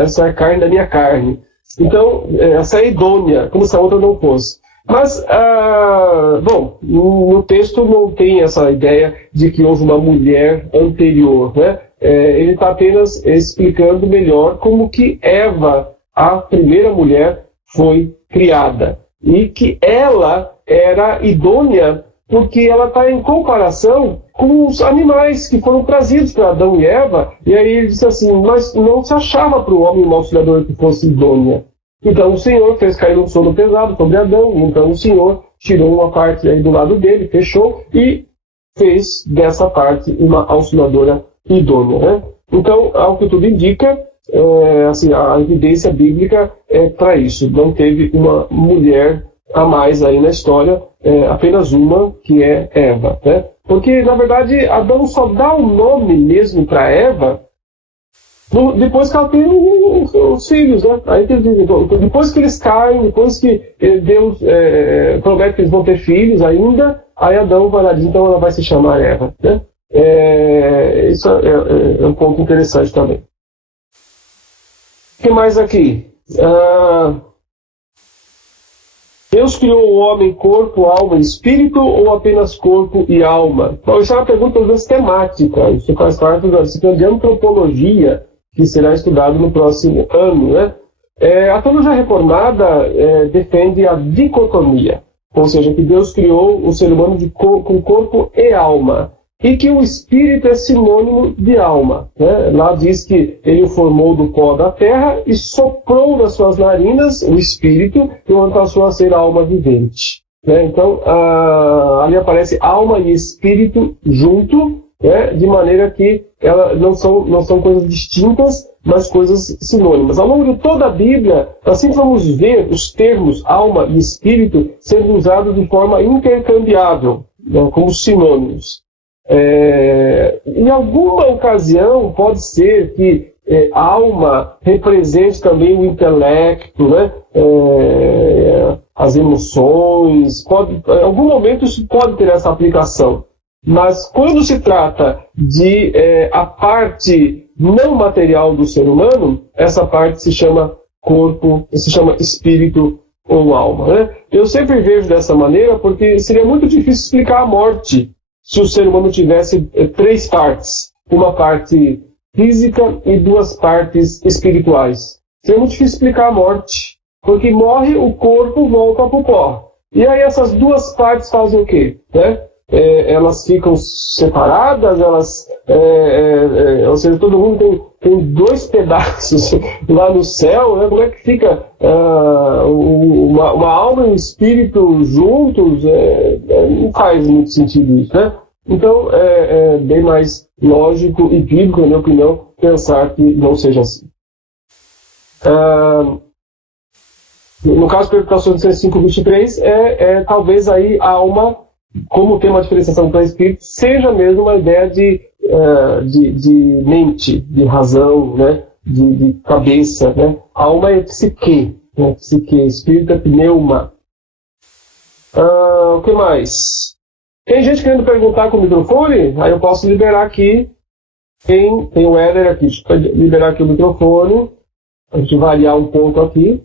Essa é carne da minha carne. Então, essa é idônea, como se a outra não fosse. Mas, bom, no texto não tem essa ideia de que houve uma mulher anterior, né? Ele está apenas explicando melhor como que Eva, a primeira mulher, foi criada. E que ela era idônea porque ela está em comparação com os animais que foram trazidos para Adão e Eva. E aí ele disse assim, mas não se achava para o homem uma auxiliadora que fosse idônea. Então o Senhor fez cair um sono pesado sobre Adão, e então o Senhor tirou uma parte aí do lado dele, fechou, e fez dessa parte uma auxiliadora idônea, né? Então, ao que tudo indica, assim, a evidência bíblica é para isso. Não teve uma mulher a mais aí na história, apenas uma, que é Eva, né? Porque, na verdade, Adão só dá o nome mesmo para Eva depois que ela tem os filhos, né? Aí, depois que eles caem, depois que Deus promete que eles vão ter filhos ainda, aí Adão vai lá dizer, então ela vai se chamar Eva, né? Isso é um ponto interessante também. O que mais aqui? Deus criou o homem corpo, alma e espírito, ou apenas corpo e alma? Bom, isso é uma pergunta, às vezes, temática. Isso faz parte da disciplina de antropologia, que será estudado no próximo ano, né? A teologia reformada defende a dicotomia, ou seja, que Deus criou o ser humano com corpo e alma, e que o espírito é sinônimo de alma, né? Lá diz que ele o formou do pó da terra e soprou nas suas narinas o espírito, e o passou a ser a alma vivente, né? Então, ali aparece alma e espírito junto, né? De maneira que não são coisas distintas, mas coisas sinônimas. Ao longo de toda a Bíblia, nós sempre vamos ver os termos alma e espírito sendo usados de forma intercambiável, né? Como sinônimos. Em alguma ocasião pode ser que alma represente também o intelecto, né? As emoções, em algum momento isso pode ter essa aplicação. Mas quando se trata de a parte não material do ser humano, essa parte se chama corpo, se chama espírito ou alma, né? Eu sempre vejo dessa maneira porque seria muito difícil explicar a morte se o ser humano tivesse 3 partes, uma parte física e 2 partes espirituais. Seria muito difícil explicar a morte, porque morre, o corpo volta para o pó. E aí essas 2 partes fazem o quê? Né? Elas ficam separadas, ou seja, todo mundo tem 2 pedaços lá no céu, né? Como é que fica uma alma e um espírito juntos? Não faz muito sentido isso, né? Então é bem mais lógico e bíblico, na minha opinião, pensar que não seja assim. No caso da perguntação de 5:23, talvez aí a alma, como tem uma diferenciação para espírito, seja mesmo uma ideia de mente, de razão, né? de cabeça, né? Alma é psique, né? Psique, espírito é pneuma. O que mais? Tem gente querendo perguntar com o microfone? Aí eu posso liberar aqui. Tem o Éder aqui. Deixa eu liberar aqui o microfone. A gente variar um pouco aqui.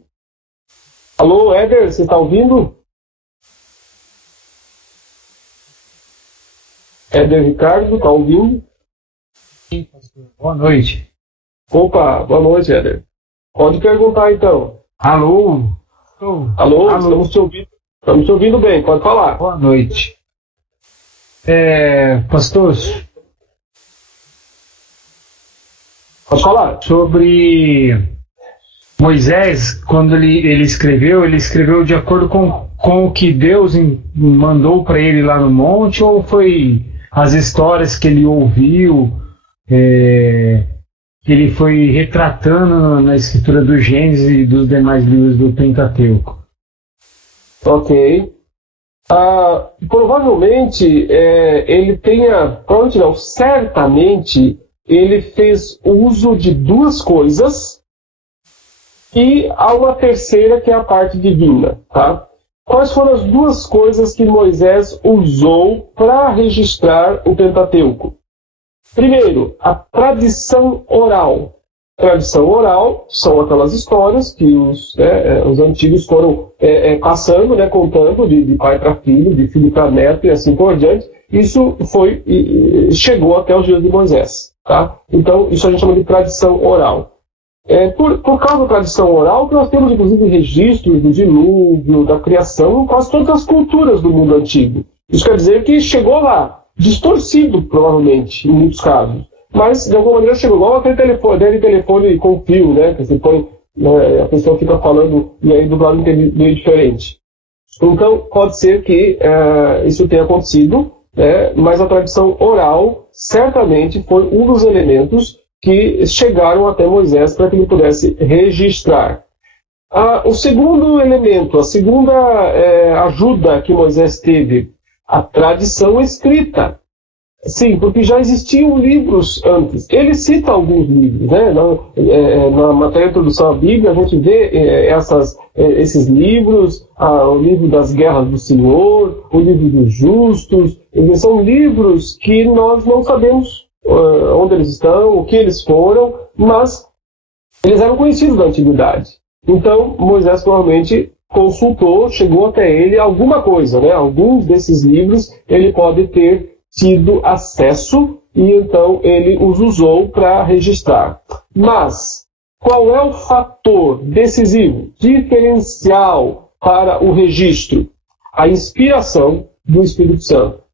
Alô, Éder, você está ouvindo? Éder Ricardo, está ouvindo? Sim, pastor. Boa noite. Opa, boa noite, Éder. Pode perguntar então. Alô? Alô, estamos te ouvindo. Estamos te ouvindo bem, pode falar. Boa noite. Pastor, pode falar. Sobre Moisés, quando ele escreveu de acordo com o que Deus mandou para ele lá no monte, ou foi as histórias que ele ouviu, que ele foi retratando na escritura do Gênesis e dos demais livros do Pentateuco? Ok. Provavelmente certamente ele fez uso de 2 coisas e há uma terceira que é a parte divina. Tá? Quais foram as duas coisas que Moisés usou para registrar o Pentateuco? Primeiro, a tradição oral. Tradição oral são aquelas histórias que os antigos foram passando, contando de pai para filho, de filho para neto e assim por diante. Isso chegou até os dias de Moisés. Tá? Então, isso a gente chama de tradição oral. Por causa da tradição oral, que nós temos inclusive registros do dilúvio, da criação, em quase todas as culturas do mundo antigo. Isso quer dizer que chegou lá, distorcido provavelmente, em muitos casos. Mas, de alguma maneira, chegou igual aquele telefone com fio, que você põe, a pessoa fica falando e aí do lado meio diferente. Então, pode ser que isso tenha acontecido, mas a tradição oral certamente foi um dos elementos que chegaram até Moisés para que ele pudesse registrar. O segundo elemento, a segunda ajuda que Moisés teve, a tradição escrita. Sim, porque já existiam livros antes. Ele cita alguns livros. Na matéria de introdução à Bíblia, a gente vê esses livros, o livro das guerras do Senhor, o livro dos justos. Eles são livros que nós não sabemos onde eles estão, o que eles foram, mas eles eram conhecidos da antiguidade. Então, Moisés provavelmente consultou, chegou até ele alguma coisa, alguns desses livros ele pode ter tido acesso e então ele os usou para registrar. Mas, qual é o fator decisivo, diferencial para o registro? A inspiração do Espírito Santo.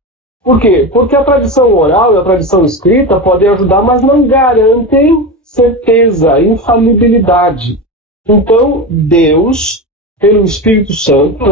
Por quê? Porque a tradição oral e a tradição escrita podem ajudar, mas não garantem certeza, infalibilidade. Então, Deus, pelo Espírito Santo,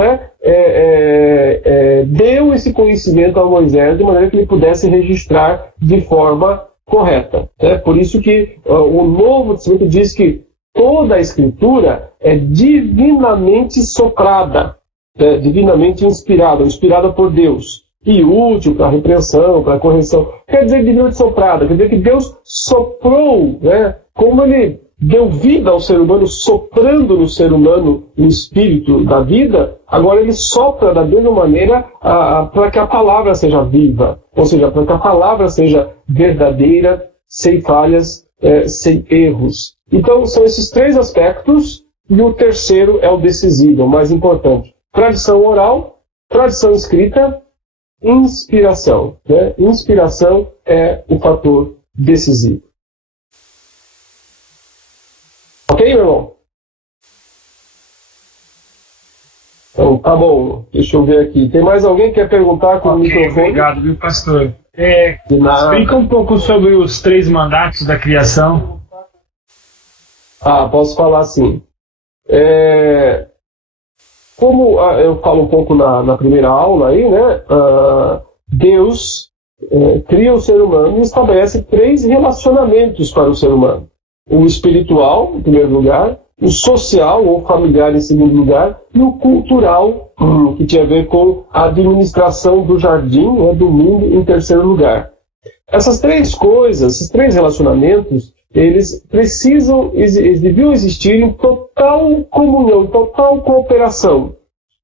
deu esse conhecimento a Moisés de maneira que ele pudesse registrar de forma correta. Por isso que o Novo Testamento diz que toda a Escritura é divinamente soprada, divinamente inspirada por Deus. E útil para a repreensão, para a correção. Quer dizer divinamente soprada, quer dizer que Deus soprou, como ele deu vida ao ser humano, soprando no ser humano o espírito da vida, agora ele sopra da mesma maneira para que a palavra seja viva, ou seja, para que a palavra seja verdadeira, sem falhas, sem erros. Então, são esses três aspectos, e o terceiro é o decisivo, o mais importante. Tradição oral, tradição escrita, inspiração. Inspiração é o fator decisivo. Ok, meu irmão? Então, tá bom. Deixa eu ver aqui. Tem mais alguém que quer perguntar com o microfone? Obrigado, viu, pastor? Explica um pouco sobre os 3 mandatos da criação. Posso falar sim. Como eu falo um pouco na primeira aula aí, Deus cria o ser humano e estabelece 3 relacionamentos para o ser humano. O espiritual, em primeiro lugar, o social ou familiar em segundo lugar, e o cultural, que tinha a ver com a administração do jardim, do mundo, em terceiro lugar. Essas 3 coisas, esses 3 relacionamentos, eles deviam existir em total comunhão, em total cooperação.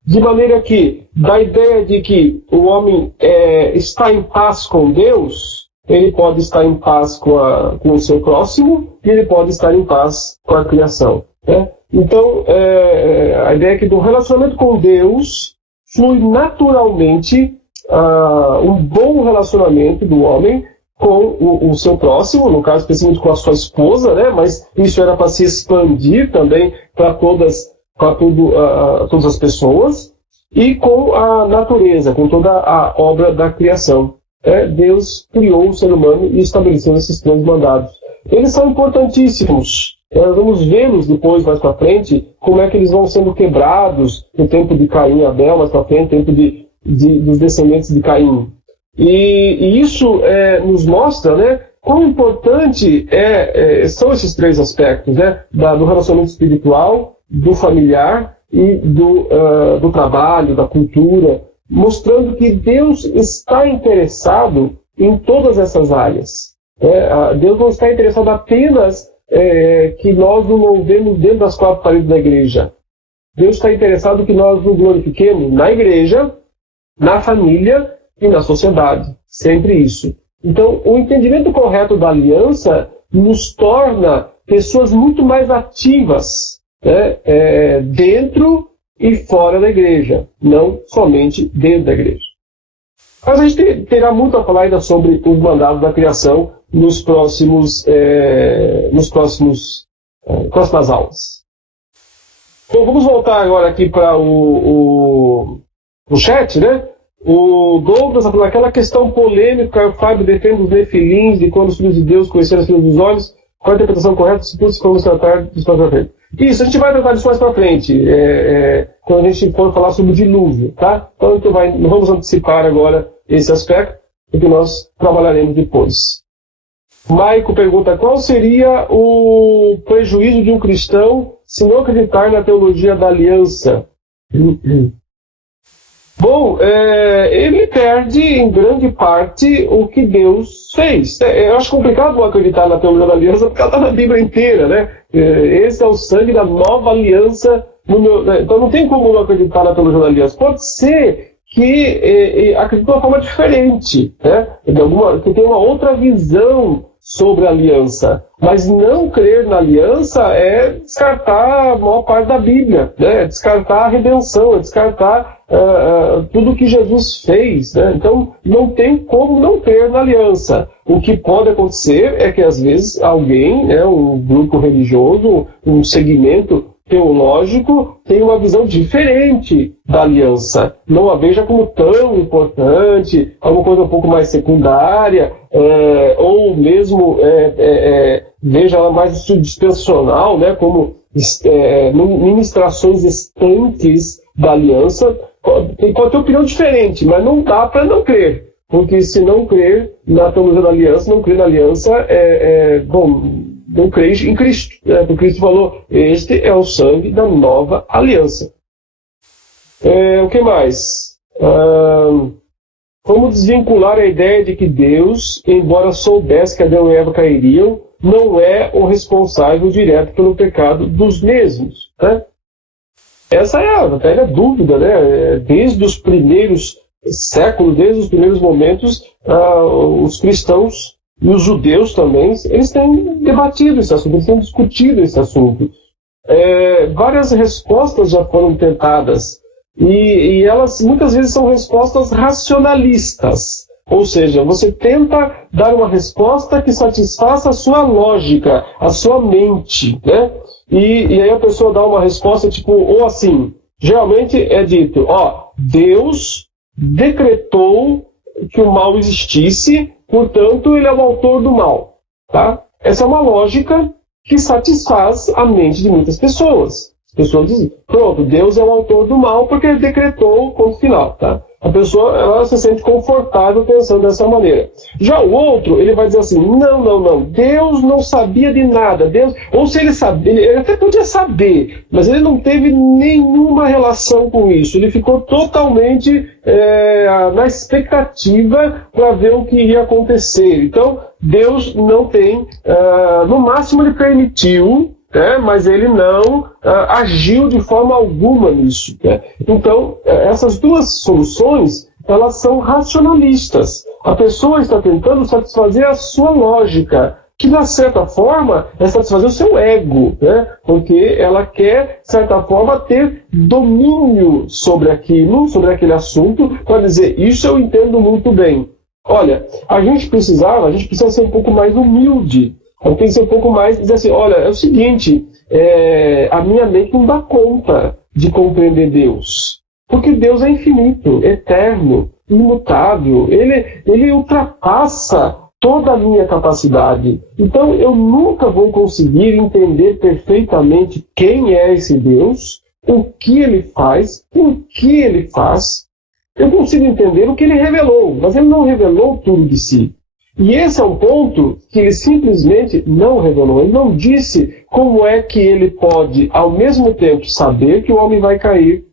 De maneira que, da ideia de que o homem está em paz com Deus, ele pode estar em paz com o seu próximo e ele pode estar em paz com a criação. Então, a ideia é que do relacionamento com Deus flui naturalmente um bom relacionamento do homem com o seu próximo, no caso especificamente com a sua esposa, mas isso era para se expandir também para todas as pessoas, e com a natureza, com toda a obra da criação. Deus criou o ser humano e estabeleceu esses 3 mandatos. Eles são importantíssimos. Nós vamos vê-los depois, mais para frente, como é que eles vão sendo quebrados no tempo de Caim e Abel, mais para frente, no tempo dos descendentes de Caim. E isso nos mostra quão importante são esses 3 aspectos, do relacionamento espiritual, do familiar e do trabalho, da cultura, mostrando que Deus está interessado em todas essas áreas. Deus não está interessado apenas que nós não vemos dentro das quatro paredes da igreja. Deus está interessado que nós nos glorifiquemos na igreja, na família e na sociedade. Sempre isso. Então, o entendimento correto da aliança nos torna pessoas muito mais ativas, né, dentro e fora da igreja, não somente dentro da igreja. Mas a gente terá muito a falar ainda sobre os mandados da criação nos próximas aulas. Então vamos voltar agora aqui para o chat, né? O Douglas, aquela questão polêmica, o Fábio defende os nefilins, de quando os filhos de Deus conheceram os filhos dos homens, qual a interpretação correta, se vamos tratar disso mais para frente. Isso, a gente vai tratar disso mais para frente, quando a gente for falar sobre o dilúvio, tá? Então não vamos antecipar agora esse aspecto, porque nós trabalharemos depois. Maico pergunta, qual seria o prejuízo de um cristão se não acreditar na teologia da aliança? Bom, ele perde em grande parte o que Deus fez. Eu acho complicado não acreditar na teologia da aliança porque ela está na Bíblia inteira, né? Esse é o sangue da nova aliança. Então não tem como não acreditar na teologia da aliança. Pode ser que acredite de uma forma diferente, né? Que tem uma outra visão sobre a aliança. Mas não crer na aliança é descartar a maior parte da Bíblia, né? É descartar a redenção, é descartar tudo que Jesus fez, né? Então não tem como não crer na aliança. O que pode acontecer é que às vezes alguém, né, um grupo religioso, um segmento teológico tem uma visão diferente da aliança. Não a veja como tão importante, alguma coisa um pouco mais secundária, ou mesmo veja ela mais substancial, né, como ministrações estanques da aliança. Pode ter opinião diferente, mas não dá para não crer. Porque se não crer na teologia da aliança, não crer na aliança, não crês em Cristo. Porque Cristo falou, este é o sangue da nova aliança. O que mais? Como desvincular a ideia de que Deus, embora soubesse que Adão e Eva cairiam, não é o responsável direto pelo pecado dos mesmos, né? Essa é a velha dúvida, né? Desde os primeiros séculos, desde os primeiros momentos, os cristãos e os judeus também, eles têm debatido esse assunto, eles têm discutido esse assunto. Várias respostas já foram tentadas, e elas muitas vezes são respostas racionalistas. Ou seja, você tenta dar uma resposta que satisfaça a sua lógica, a sua mente, né? E aí a pessoa dá uma resposta tipo, ou assim, geralmente é dito, Deus decretou que o mal existisse, portanto ele é o autor do mal, tá? Essa é uma lógica que satisfaz a mente de muitas pessoas. As pessoas dizem, pronto, Deus é o autor do mal porque ele decretou o ponto final, tá? A pessoa ela se sente confortável pensando dessa maneira. Já o outro, ele vai dizer assim, não, Deus não sabia de nada. Deus, ou se ele sabia, ele até podia saber, mas ele não teve nenhuma relação com isso. Ele ficou totalmente na expectativa para ver o que ia acontecer. Então, Deus não tem, no máximo ele permitiu, mas ele não agiu de forma alguma nisso. Né? Então, essas duas soluções, elas são racionalistas. A pessoa está tentando satisfazer a sua lógica, que, de certa forma, é satisfazer o seu ego, né? Porque ela quer, de certa forma, ter domínio sobre aquilo, sobre aquele assunto, para dizer, isso eu entendo muito bem. Olha, a gente precisa ser um pouco mais humilde. Tem que ser um pouco mais, dizer assim, olha, é o seguinte, a minha mente não dá conta de compreender Deus. Porque Deus é infinito, eterno, imutável. Ele ultrapassa toda a minha capacidade. Então eu nunca vou conseguir entender perfeitamente quem é esse Deus, o que ele faz, o que ele faz. Eu consigo entender o que ele revelou, mas ele não revelou tudo de si. E esse é um ponto que ele simplesmente não revelou. Ele não disse como é que ele pode, ao mesmo tempo, saber que o homem vai cair,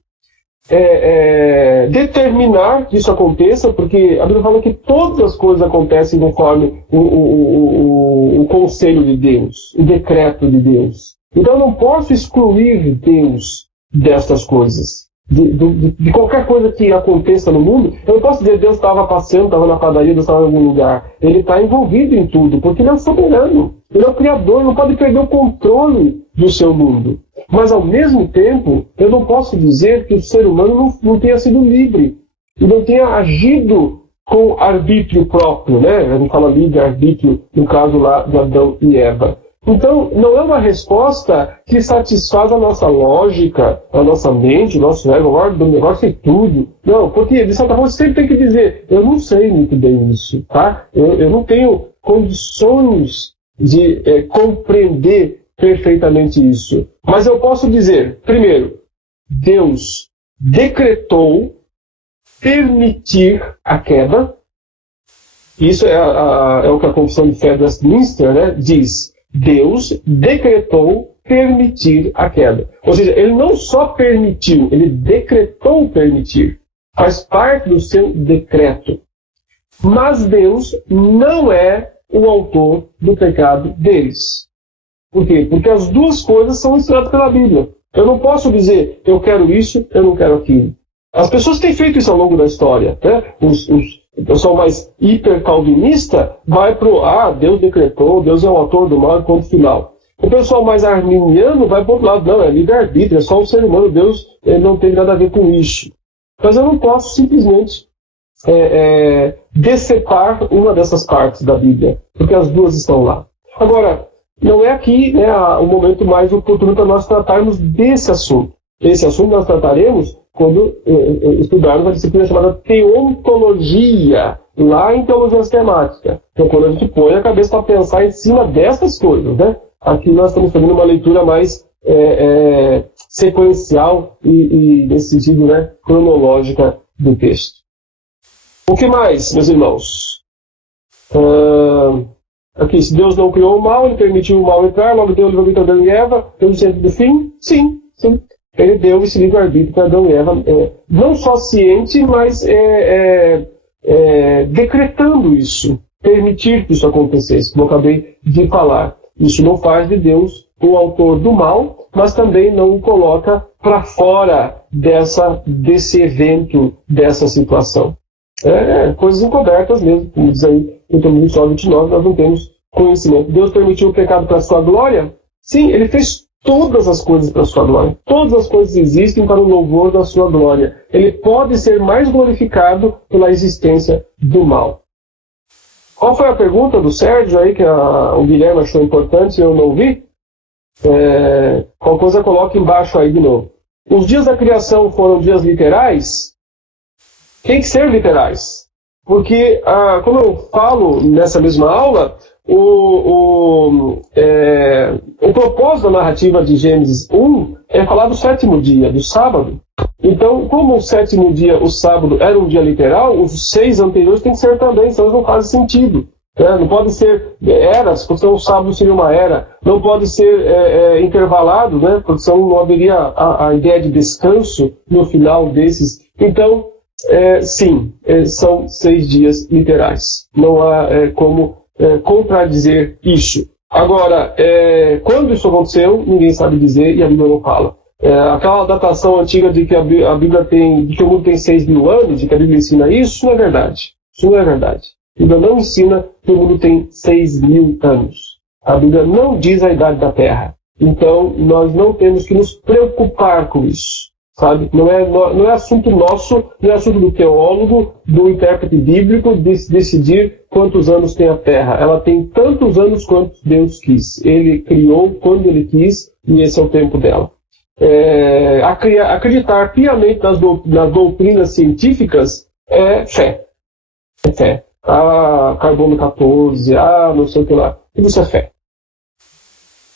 determinar que isso aconteça, porque a Bíblia fala que todas as coisas acontecem conforme o conselho de Deus, o decreto de Deus. Então eu não posso excluir Deus dessas coisas. De qualquer coisa que aconteça no mundo, eu não posso dizer que Deus estava passeando, estava na padaria, Deus estava em algum lugar. Ele está envolvido em tudo, porque Ele é soberano. Ele é o Criador, ele não pode perder o controle do seu mundo. Mas, ao mesmo tempo, eu não posso dizer que o ser humano não tenha sido livre e não tenha agido com arbítrio próprio, né? A gente fala livre-arbítrio, no caso lá de Adão e Eva. Então, não é uma resposta que satisfaz a nossa lógica, a nossa mente, o nosso ego, agora do negócio e tudo. Não, porque, de certa forma, você sempre tem que dizer, eu não sei muito bem isso, tá? Eu não tenho condições de compreender perfeitamente isso. Mas eu posso dizer, primeiro, Deus decretou permitir a queda. Isso é o que a Confissão de Fé de Westminster, né, diz. Deus decretou permitir a queda. Ou seja, ele não só permitiu, ele decretou permitir. Faz parte do seu decreto. Mas Deus não é o autor do pecado deles. Por quê? Porque as duas coisas são ensinadas pela Bíblia. Eu não posso dizer, eu quero isso, eu não quero aquilo. As pessoas têm feito isso ao longo da história, né? O pessoal mais hiper-calvinista vai pro, Deus decretou, Deus é o autor do mal, ponto final. O pessoal mais arminiano vai pro outro lado, não, é livre-arbítrio, é só o ser humano, Deus não tem nada a ver com isso. Mas eu não posso simplesmente decepar uma dessas partes da Bíblia, porque as duas estão lá. Agora, não é aqui, né, o momento mais oportuno para nós tratarmos desse assunto. Esse assunto nós trataremos quando estudarmos a disciplina chamada teontologia, lá em teologia sistemática. Então, quando a gente põe a cabeça para pensar em cima dessas coisas, né? Aqui nós estamos fazendo uma leitura mais sequencial e nesse sentido, né, cronológica do texto. O que mais, meus irmãos? Aqui, se Deus não criou o mal, ele permitiu o mal entrar, logo deu o livramento a Adão e Eva, pelo centro do fim? Sim. Ele deu esse livre-arbítrio para Adão e Eva, não só ciente, mas decretando isso, permitir que isso acontecesse, como eu acabei de falar. Isso não faz de Deus o autor do mal, mas também não o coloca para fora desse evento, dessa situação. Coisas encobertas mesmo, como diz aí em Deuteronômio 29, nós não temos conhecimento. Deus permitiu o pecado para a sua glória? Sim, ele fez todas as coisas para a sua glória. Todas as coisas existem para o louvor da sua glória. Ele pode ser mais glorificado pela existência do mal. Qual foi a pergunta do Sérgio aí, que o Guilherme achou importante e eu não vi? Qualquer coisa coloca embaixo aí de novo. Os dias da criação foram dias literais? Tem que ser literais. Porque, como eu falo nessa mesma aula, o propósito da narrativa de Gênesis 1 é falar do sétimo dia, do sábado. Então, como o sétimo dia, o sábado, era um dia literal, os 6 anteriores têm que ser também, senão eles não fazem sentido. Não pode ser eras, porque o sábado seria uma era. Não pode ser intervalado, né, porque senão não haveria a ideia de descanso no final desses. Então, sim, são 6 dias literais. Não há como contradizer isso. Agora, quando isso aconteceu, ninguém sabe dizer e a Bíblia não fala. Aquela datação antiga de que a Bíblia de que o mundo tem 6.000 anos, de que a Bíblia ensina isso não é verdade. Isso não é verdade. A Bíblia não ensina que o mundo tem 6.000 anos. A Bíblia não diz a idade da Terra. Então, nós não temos que nos preocupar com isso. Sabe? Não é assunto nosso, não é assunto do teólogo, do intérprete bíblico, decidir quantos anos tem a Terra. Ela tem tantos anos quantos Deus quis. Ele criou quando Ele quis e esse é o tempo dela. Acreditar piamente nas doutrinas científicas é fé. É fé. Carbono 14, não sei o que lá. Tudo isso é fé.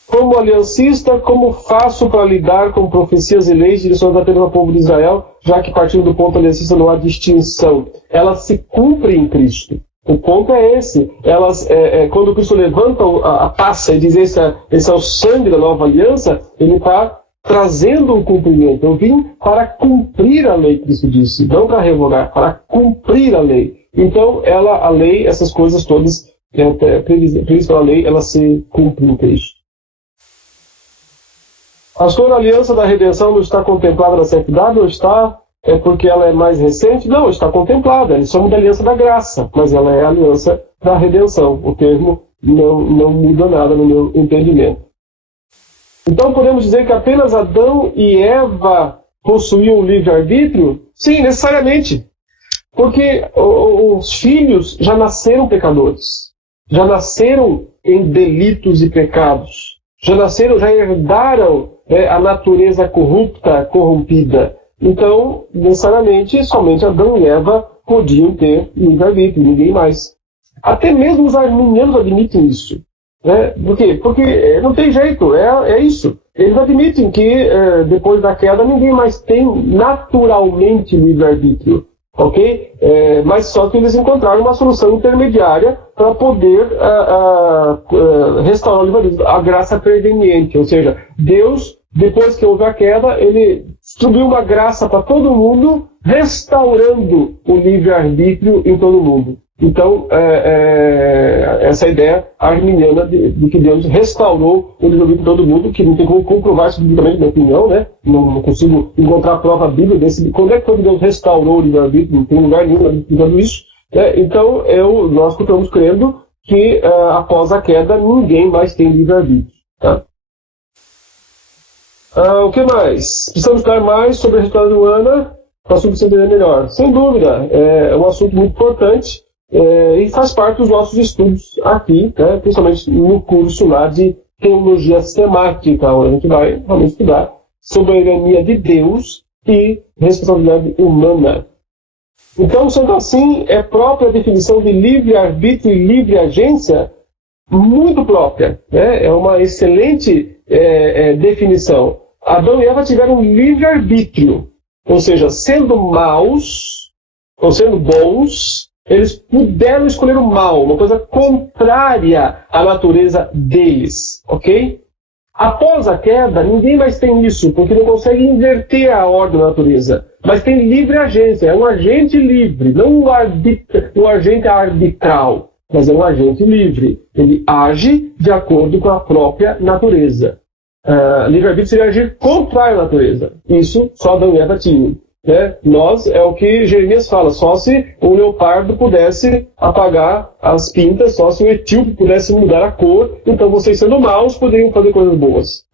Como aliancista, como faço para lidar com profecias e leis direcionadas apenas ao povo de Israel, já que partindo do ponto aliancista não há distinção? Elas se cumprem em Cristo. O ponto é esse. Quando Cristo levanta a taça e diz esse é o sangue da nova aliança, ele está trazendo o cumprimento. Eu vim para cumprir a lei, Cristo disse, não para revogar, para cumprir a lei. Então, a lei, essas coisas todas previstas pela lei, elas se cumprem em Cristo. Pastor, a aliança da redenção não está contemplada na santidade? Ou está? É porque ela é mais recente? Não, está contemplada. Eles chamam de aliança da graça, mas ela é a aliança da redenção. O termo não muda nada no meu entendimento. Então podemos dizer que apenas Adão e Eva possuíam o livre-arbítrio? Sim, necessariamente. Porque os filhos já nasceram pecadores. Já nasceram em delitos e pecados. Já herdaram a natureza corrupta, corrompida. Então, necessariamente, somente Adão e Eva podiam ter livre-arbítrio, ninguém mais. Até mesmo os arminianos admitem isso. Por quê? Porque não tem jeito, é isso. Eles admitem que depois da queda ninguém mais tem naturalmente livre-arbítrio. Ok? Mas só que eles encontraram uma solução intermediária para poder restaurar o livre-arbítrio, a graça preveniente. Ou seja, Deus, depois que houve a queda, ele distribuiu uma graça para todo mundo, restaurando o livre-arbítrio em todo mundo. Então, essa ideia arminiana de que Deus restaurou o livre-arbítrio de todo mundo, que não tem como comprovar isso biblicamente, na minha opinião, né? Não consigo encontrar prova bíblica desse. Quando é que foi que Deus restaurou o livre-arbítrio? Não tem lugar nenhum explicando isso. Então, nós estamos crendo que após a queda ninguém mais tem livre-arbítrio. Tá? O que mais? Precisamos falar mais sobre a história humana para subentender melhor. Sem dúvida, é um assunto muito importante. E faz parte dos nossos estudos aqui, né, principalmente no curso lá de Teologia Sistemática, onde a gente vai realmente estudar soberania de Deus e responsabilidade humana. Então, sendo assim, é própria a definição de livre-arbítrio e livre-agência muito própria. Né? É uma excelente definição. Adão e Eva tiveram livre-arbítrio, ou seja, sendo maus ou sendo bons, eles puderam escolher o mal, uma coisa contrária à natureza deles, ok? Após a queda, ninguém mais tem isso, porque não consegue inverter a ordem da natureza. Mas tem livre agência, é um agente livre, não um agente arbitral, mas é um agente livre. Ele age de acordo com a própria natureza. Livre-arbítrio seria agir contrário à natureza. Isso só Adão e Eva tinham. Nós, é o que Jeremias fala, só se o leopardo pudesse apagar as pintas, só se o etíope pudesse mudar a cor, então vocês sendo maus poderiam fazer coisas boas.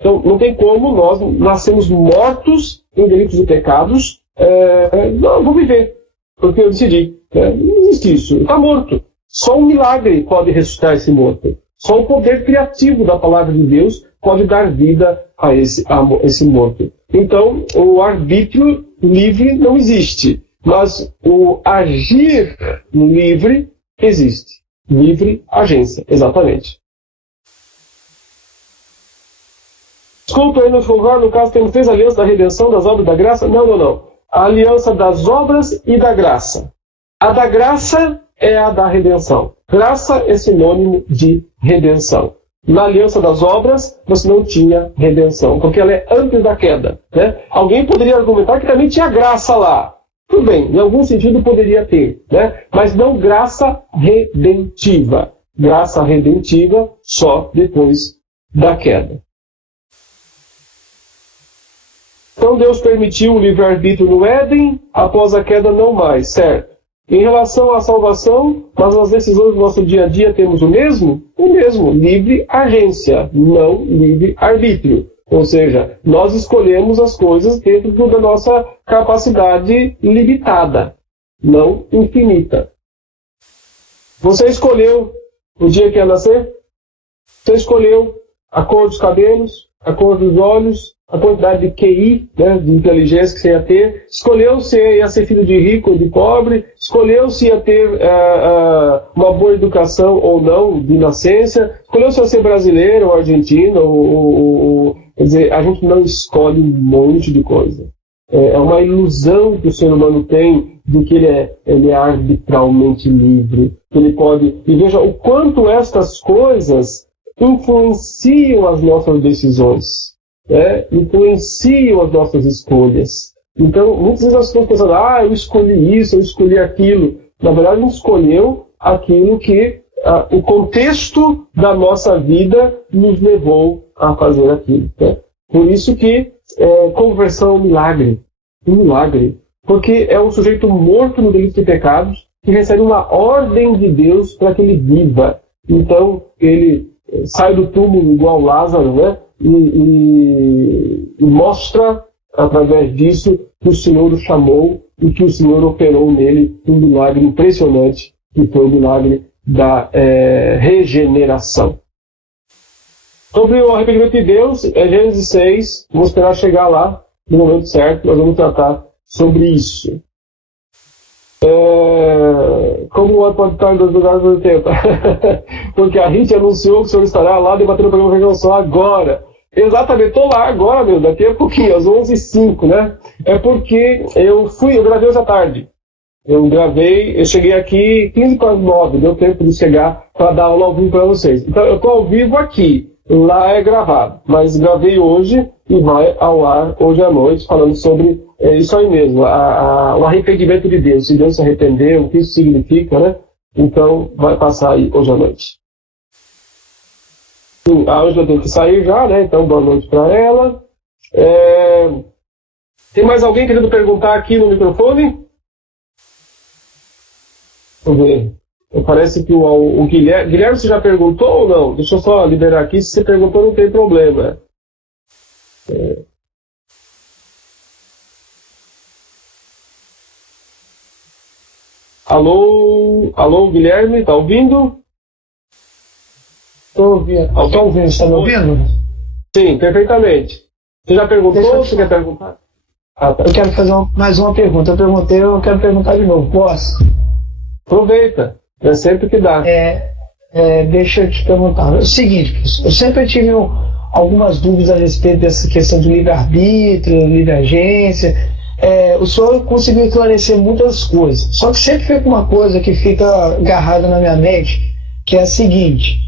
Então não tem como, nós nascemos mortos em delitos e pecados, não, vou viver, porque eu decidi. Não existe isso, está morto. Só um milagre pode ressuscitar esse morto. Só o poder criativo da palavra de Deus pode dar vida a esse morto. Então, o arbítrio livre não existe, mas o agir livre existe. Livre agência, exatamente. Desculpa aí nos concordo, no caso temos 3 alianças da redenção, das obras da graça. Não. A aliança das obras e da graça. A da graça é a da redenção. Graça é sinônimo de redenção. Na aliança das obras, você não tinha redenção, porque ela é antes da queda. Né? Alguém poderia argumentar que também tinha graça lá. Tudo bem, em algum sentido poderia ter, né? Mas não graça redentiva. Graça redentiva só depois da queda. Então Deus permitiu o livre-arbítrio no Éden, após a queda não mais, certo? Em relação à salvação, mas nas decisões do nosso dia a dia temos o mesmo? O mesmo, livre agência, não livre arbítrio. Ou seja, nós escolhemos as coisas dentro da nossa capacidade limitada, não infinita. Você escolheu o dia que ia nascer? Você escolheu a cor dos cabelos, a cor dos olhos, a quantidade de QI, né, de inteligência que você ia ter, escolheu se ia ser filho de rico ou de pobre, escolheu se ia ter uma boa educação ou não de nascença, escolheu se ia ser brasileiro ou argentino, quer dizer, a gente não escolhe um monte de coisa. É uma ilusão que o ser humano tem de que ele é arbitralmente livre, que ele pode... E veja o quanto estas coisas influenciam as nossas decisões. influenciam as nossas escolhas. Então, muitas vezes nós estamos pensando, eu escolhi isso, eu escolhi aquilo. Na verdade, a gente escolheu aquilo que o contexto da nossa vida nos levou a fazer aquilo. Né? Por isso que conversão é um milagre. Um milagre. Porque é um sujeito morto no delito de pecados que recebe uma ordem de Deus para que ele viva. Então, ele sai do túmulo igual Lázaro, né? E mostra, através disso, que o Senhor o chamou e que o Senhor operou nele um milagre impressionante, que foi o milagre da regeneração. Sobre o arrependimento de Deus, é Gênesis 6, vamos esperar chegar lá, no momento certo, nós vamos tratar sobre isso. Como o pode estar em 2 lugares ao tempo? Porque a Rit anunciou que o Senhor estará lá debatendo o programa Região Sol agora. Exatamente, estou lá agora, daqui a pouquinho, às 11h05, né? É porque eu gravei hoje à tarde. Eu cheguei aqui 15 para as 9, deu tempo de chegar para dar aula ao vivo para vocês. Então eu estou ao vivo aqui, lá é gravado, mas gravei hoje e vai ao ar hoje à noite, falando sobre isso aí mesmo, o arrependimento de Deus, se Deus se arrependeu, o que isso significa, né? Então vai passar aí hoje à noite. Sim, a Ângela tem que sair já, né? Então boa noite para ela. Tem mais alguém querendo perguntar aqui no microfone? Vamos ver. Parece que o Guilherme... Guilherme, você já perguntou ou não? Deixa eu só liberar aqui. Se você perguntou, não tem problema. Alô, Guilherme, tá ouvindo? Estou ouvindo. Você está me ouvindo? Sim, perfeitamente. Você já perguntou ou você quer perguntar? Tá. Eu quero fazer mais uma pergunta. Eu perguntei, eu quero perguntar de novo. Posso? Aproveita. É sempre que dá. Deixa eu te perguntar. É o seguinte, eu sempre tive algumas dúvidas a respeito dessa questão de livre-arbítrio, livre-agência. O senhor conseguiu esclarecer muitas coisas. Só que sempre fica uma coisa que fica agarrada na minha mente, que é a seguinte: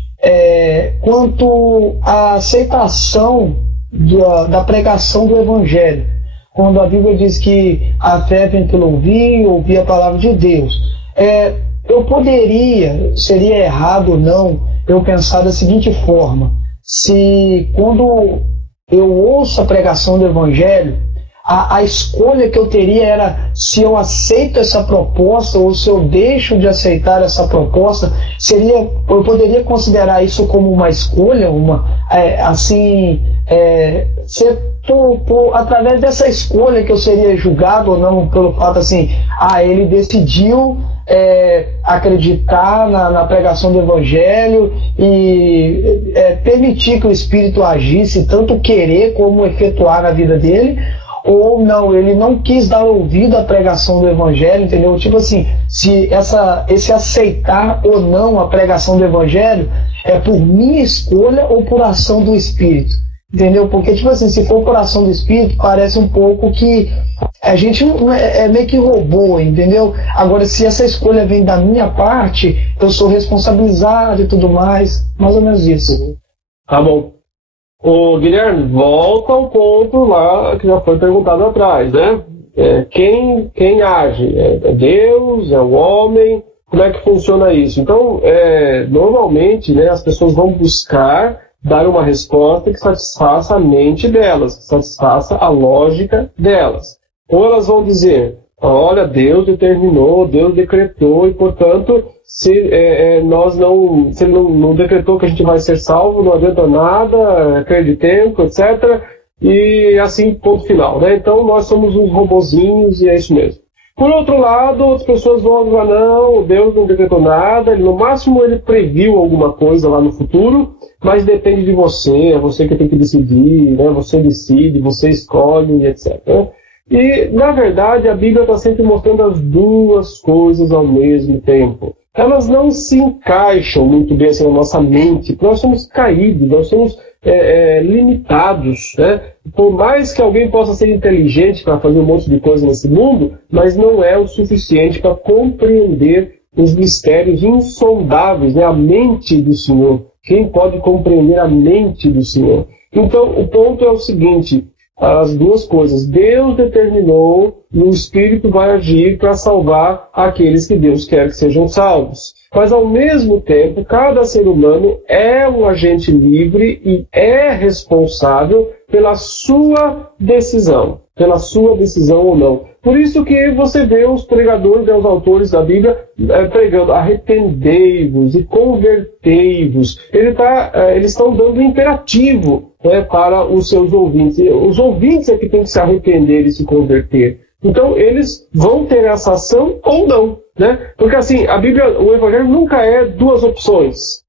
quanto à aceitação da pregação do Evangelho. Quando a Bíblia diz que a fé vem pelo ouvir a palavra de Deus. Seria errado ou não, eu pensar da seguinte forma: se quando eu ouço a pregação do Evangelho, a escolha que eu teria era se eu aceito essa proposta ou se eu deixo de aceitar essa proposta, eu poderia considerar isso como uma escolha, através dessa escolha que eu seria julgado ou não pelo fato assim, ele decidiu acreditar na pregação do Evangelho e permitir que o Espírito agisse, tanto querer como efetuar na vida dele, ou não, ele não quis dar ouvido à pregação do Evangelho, entendeu? Tipo assim, se esse aceitar ou não a pregação do Evangelho é por minha escolha ou por ação do Espírito, entendeu? Porque, tipo assim, se for por ação do Espírito, parece um pouco que a gente é meio que robô, entendeu? Agora, se essa escolha vem da minha parte, eu sou responsabilizado e tudo mais, mais ou menos isso. Tá bom. Ô, Guilherme, volta ao ponto lá que já foi perguntado atrás, né? Quem age? É Deus? É o homem? Como é que funciona isso? Então, normalmente, né, as pessoas vão buscar dar uma resposta que satisfaça a mente delas, que satisfaça a lógica delas. Ou elas vão dizer: olha, Deus determinou, Deus decretou, e portanto, se ele não decretou que a gente vai ser salvo, não adianta nada, perde tempo, etc. E assim, ponto final, né? Então nós somos uns robozinhos e é isso mesmo. Por outro lado, outras pessoas vão dizer: não, Deus não decretou nada, no máximo ele previu alguma coisa lá no futuro, mas depende de você, é você que tem que decidir, né? Você decide, você escolhe, etc. E, na verdade, a Bíblia está sempre mostrando as duas coisas ao mesmo tempo. Elas não se encaixam muito bem assim na nossa mente, porque nós somos caídos, nós somos limitados, né? Por mais que alguém possa ser inteligente para fazer um monte de coisa nesse mundo, mas não é o suficiente para compreender os mistérios insondáveis, né? A mente do Senhor. Quem pode compreender a mente do Senhor? Então, o ponto é o seguinte, as duas coisas. Deus determinou e o Espírito vai agir para salvar aqueles que Deus quer que sejam salvos. Mas, ao mesmo tempo, cada ser humano é um agente livre e é responsável pela sua decisão ou não. Por isso que você vê os pregadores, os autores da Bíblia pregando, arrependei-vos e convertei-vos. Eles estão dando um imperativo para os seus ouvintes. Os ouvintes é que têm que se arrepender e se converter. Então, eles vão ter essa ação ou não. Né? Porque assim, a Bíblia, o Evangelho nunca é duas opções.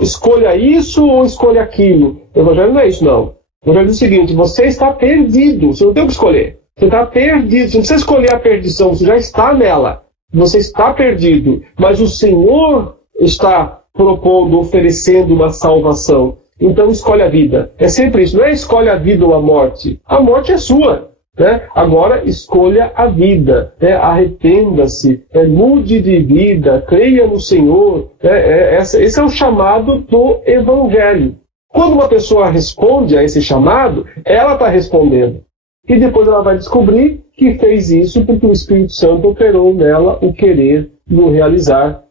Escolha isso ou escolha aquilo. O Evangelho não é isso, não. O Evangelho é o seguinte, você está perdido, você não tem o que escolher. Você está perdido, você não precisa escolher a perdição, você já está nela. Você está perdido, mas o Senhor está propondo, oferecendo uma salvação. Então escolhe a vida. É sempre isso, não é escolhe a vida ou a morte. A morte é sua. Né? Agora escolha a vida, arrependa-se, mude de vida, creia no Senhor. Esse é o chamado do Evangelho. Quando uma pessoa responde a esse chamado, ela está respondendo. E depois ela vai descobrir que fez isso porque o Espírito Santo operou nela o querer e o realizar.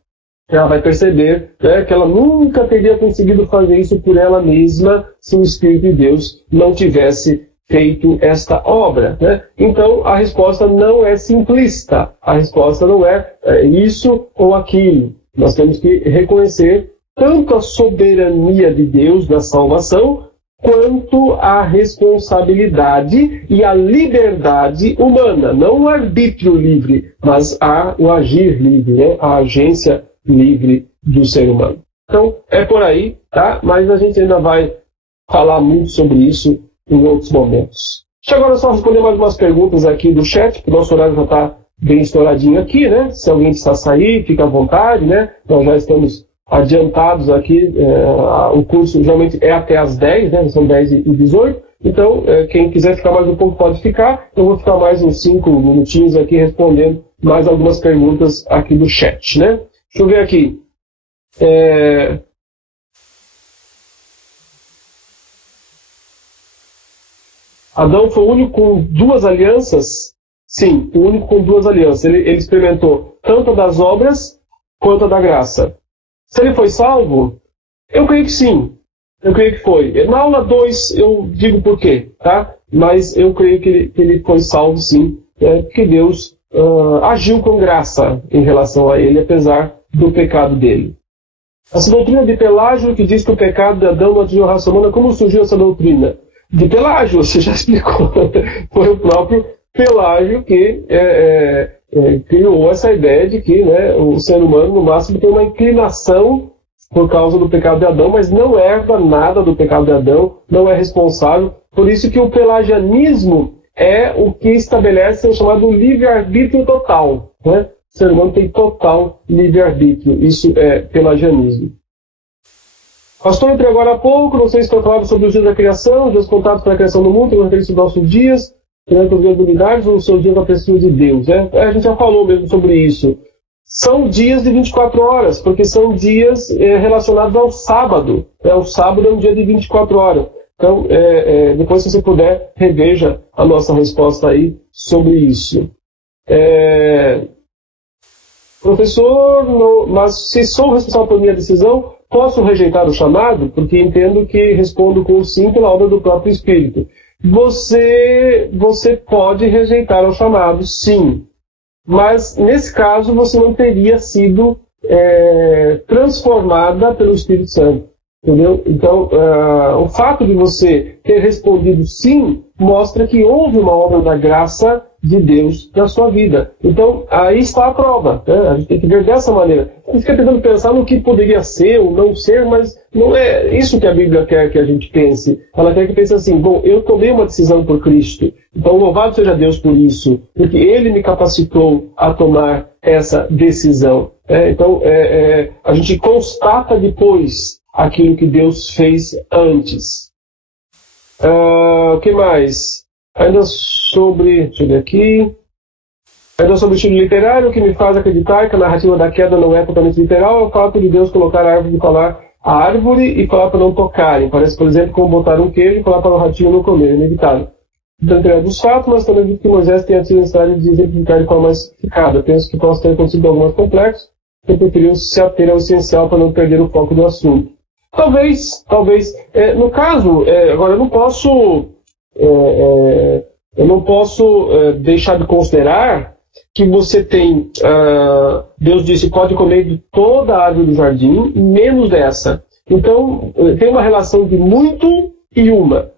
Ela vai perceber que ela nunca teria conseguido fazer isso por ela mesma se o Espírito de Deus não tivesse feito esta obra. Né? Então, a resposta não é simplista. A resposta não é isso ou aquilo. Nós temos que reconhecer tanto a soberania de Deus na salvação, quanto a responsabilidade e a liberdade humana. Não o arbítrio livre, mas o agir livre, né? A agência livre do ser humano. Então, é por aí, tá? Mas a gente ainda vai falar muito sobre isso em outros momentos. Deixa agora só responder mais umas perguntas aqui do chat, porque o nosso horário já está bem estouradinho aqui, né? Se alguém precisa sair, fica à vontade, né? Nós já estamos adiantados aqui, o curso geralmente é até às 10, né? São 10h18. Então, quem quiser ficar mais um pouco pode ficar. Eu vou ficar mais uns 5 minutinhos aqui respondendo mais algumas perguntas aqui do chat, né? Deixa eu ver aqui. Adão foi o único com 2 alianças? Sim, o único com 2 alianças. Ele experimentou tanto das obras quanto da graça. Se ele foi salvo? Eu creio que sim. Eu creio que foi. Na aula 2 eu digo por quê, tá? Mas eu creio que ele foi salvo sim, porque Deus agiu com graça em relação a ele, apesar do pecado dele. Essa doutrina de Pelágio, que diz que o pecado de Adão não atingiu a raça humana, como surgiu essa doutrina? De Pelágio, você já explicou. Foi o próprio Pelágio que criou essa ideia de que o ser humano, no máximo, tem uma inclinação por causa do pecado de Adão, mas não herda nada do pecado de Adão, não é responsável. Por isso que o pelagianismo é o que estabelece o chamado livre-arbítrio total. Né? O ser humano tem total livre-arbítrio. Isso é pelagianismo. Pastor, entre agora há pouco, não sei se foi falado sobre os dias da criação, os dias contados para a criação do mundo, tem referência aos nossos dias, durante os dias da unidade, ou os seus dias da presença de Deus. Né? A gente já falou mesmo sobre isso. São dias de 24 horas, porque são dias relacionados ao sábado. O sábado é um dia de 24 horas. Então, depois, se você puder, reveja a nossa resposta aí sobre isso. Professor, mas se sou responsável por minha decisão, posso rejeitar o chamado? Porque entendo que respondo com sim pela obra do próprio Espírito. Você pode rejeitar o chamado, sim. Mas, nesse caso, você não teria sido transformada pelo Espírito Santo. Entendeu? Então, o fato de você ter respondido sim mostra que houve uma obra da graça de Deus na sua vida. Então, aí está a prova. Né? A gente tem que ver dessa maneira. A gente fica tentando pensar no que poderia ser ou não ser, mas não é isso que a Bíblia quer que a gente pense. Ela quer que pense assim, bom, eu tomei uma decisão por Cristo, então louvado seja Deus por isso, porque Ele me capacitou a tomar essa decisão. Então, a gente constata depois aquilo que Deus fez antes. O que mais? Ainda sobre... Deixa eu ver aqui. Ainda sobre o estilo literário, o que me faz acreditar que a narrativa da queda não é totalmente literal é o fato de Deus colocar a árvore de falar a árvore e falar para não tocarem. Parece, por exemplo, como botar um queijo e falar para o ratinho não comer, inevitável. Dentro dos fatos, mas também digo que Moisés tenha tido necessidade de exemplificar de forma mais simplificada. Penso que possa ter acontecido algo mais complexo, que preferiu se ater ao essencial para não perder o foco do assunto. Talvez. No caso, agora eu não posso deixar de considerar que você tem, Deus disse, pode comer de toda a árvore do jardim, menos dessa. Então, tem uma relação de muito e uma.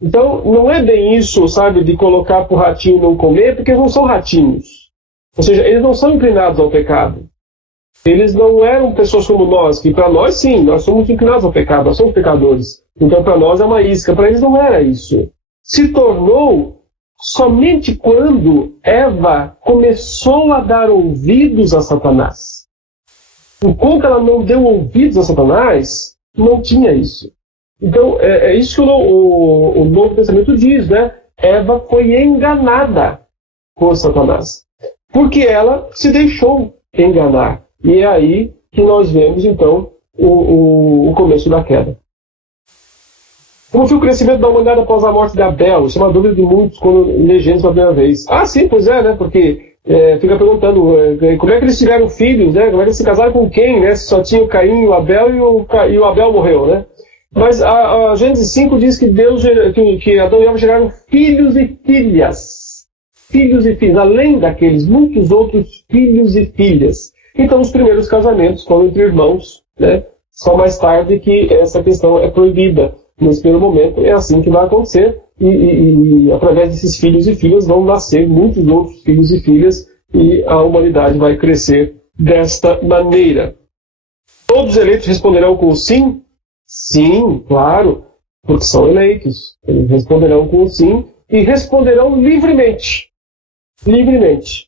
Então, não é bem isso, sabe, de colocar para o ratinho não comer, porque eles não são ratinhos. Ou seja, eles não são inclinados ao pecado. Eles não eram pessoas como nós, que para nós, sim, nós somos inclinados ao pecado, nós somos pecadores. Então, para nós é uma isca. Para eles não era isso. Se tornou somente quando Eva começou a dar ouvidos a Satanás. Enquanto ela não deu ouvidos a Satanás, não tinha isso. Então, é isso que o Novo Testamento diz, né? Eva foi enganada por Satanás. Porque ela se deixou enganar. E é aí que nós vemos, então, o começo da queda. Como foi o crescimento da humanidade após a morte de Abel? Isso é uma dúvida de muitos quando lê Gênesis pela primeira vez. Ah, sim, pois é, né? Porque fica perguntando como é que eles tiveram filhos, né? Como é que eles se casaram com quem, né? Se só tinha o Caim e o Abel e o Abel morreu, né? Mas a Gênesis 5 diz que que Adão e Eva geraram filhos e filhas. Filhos e filhas. Além daqueles, muitos outros filhos e filhas. Então, os primeiros casamentos foram entre irmãos, né? Só mais tarde que essa questão é proibida. Nesse primeiro momento, é assim que vai acontecer. E através desses filhos e filhas vão nascer muitos outros filhos e filhas. E a humanidade vai crescer desta maneira. Todos os eleitos responderão com sim? Sim, claro, porque são eleitos. Eles responderão com sim e responderão livremente. Livremente.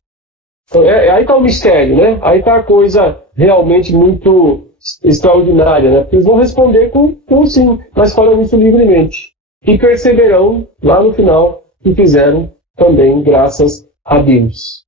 Então, aí está o mistério, né? Aí está a coisa realmente muito extraordinária, né? Porque eles vão responder com sim, mas falam isso livremente. E perceberão, lá no final, que fizeram também graças a Deus.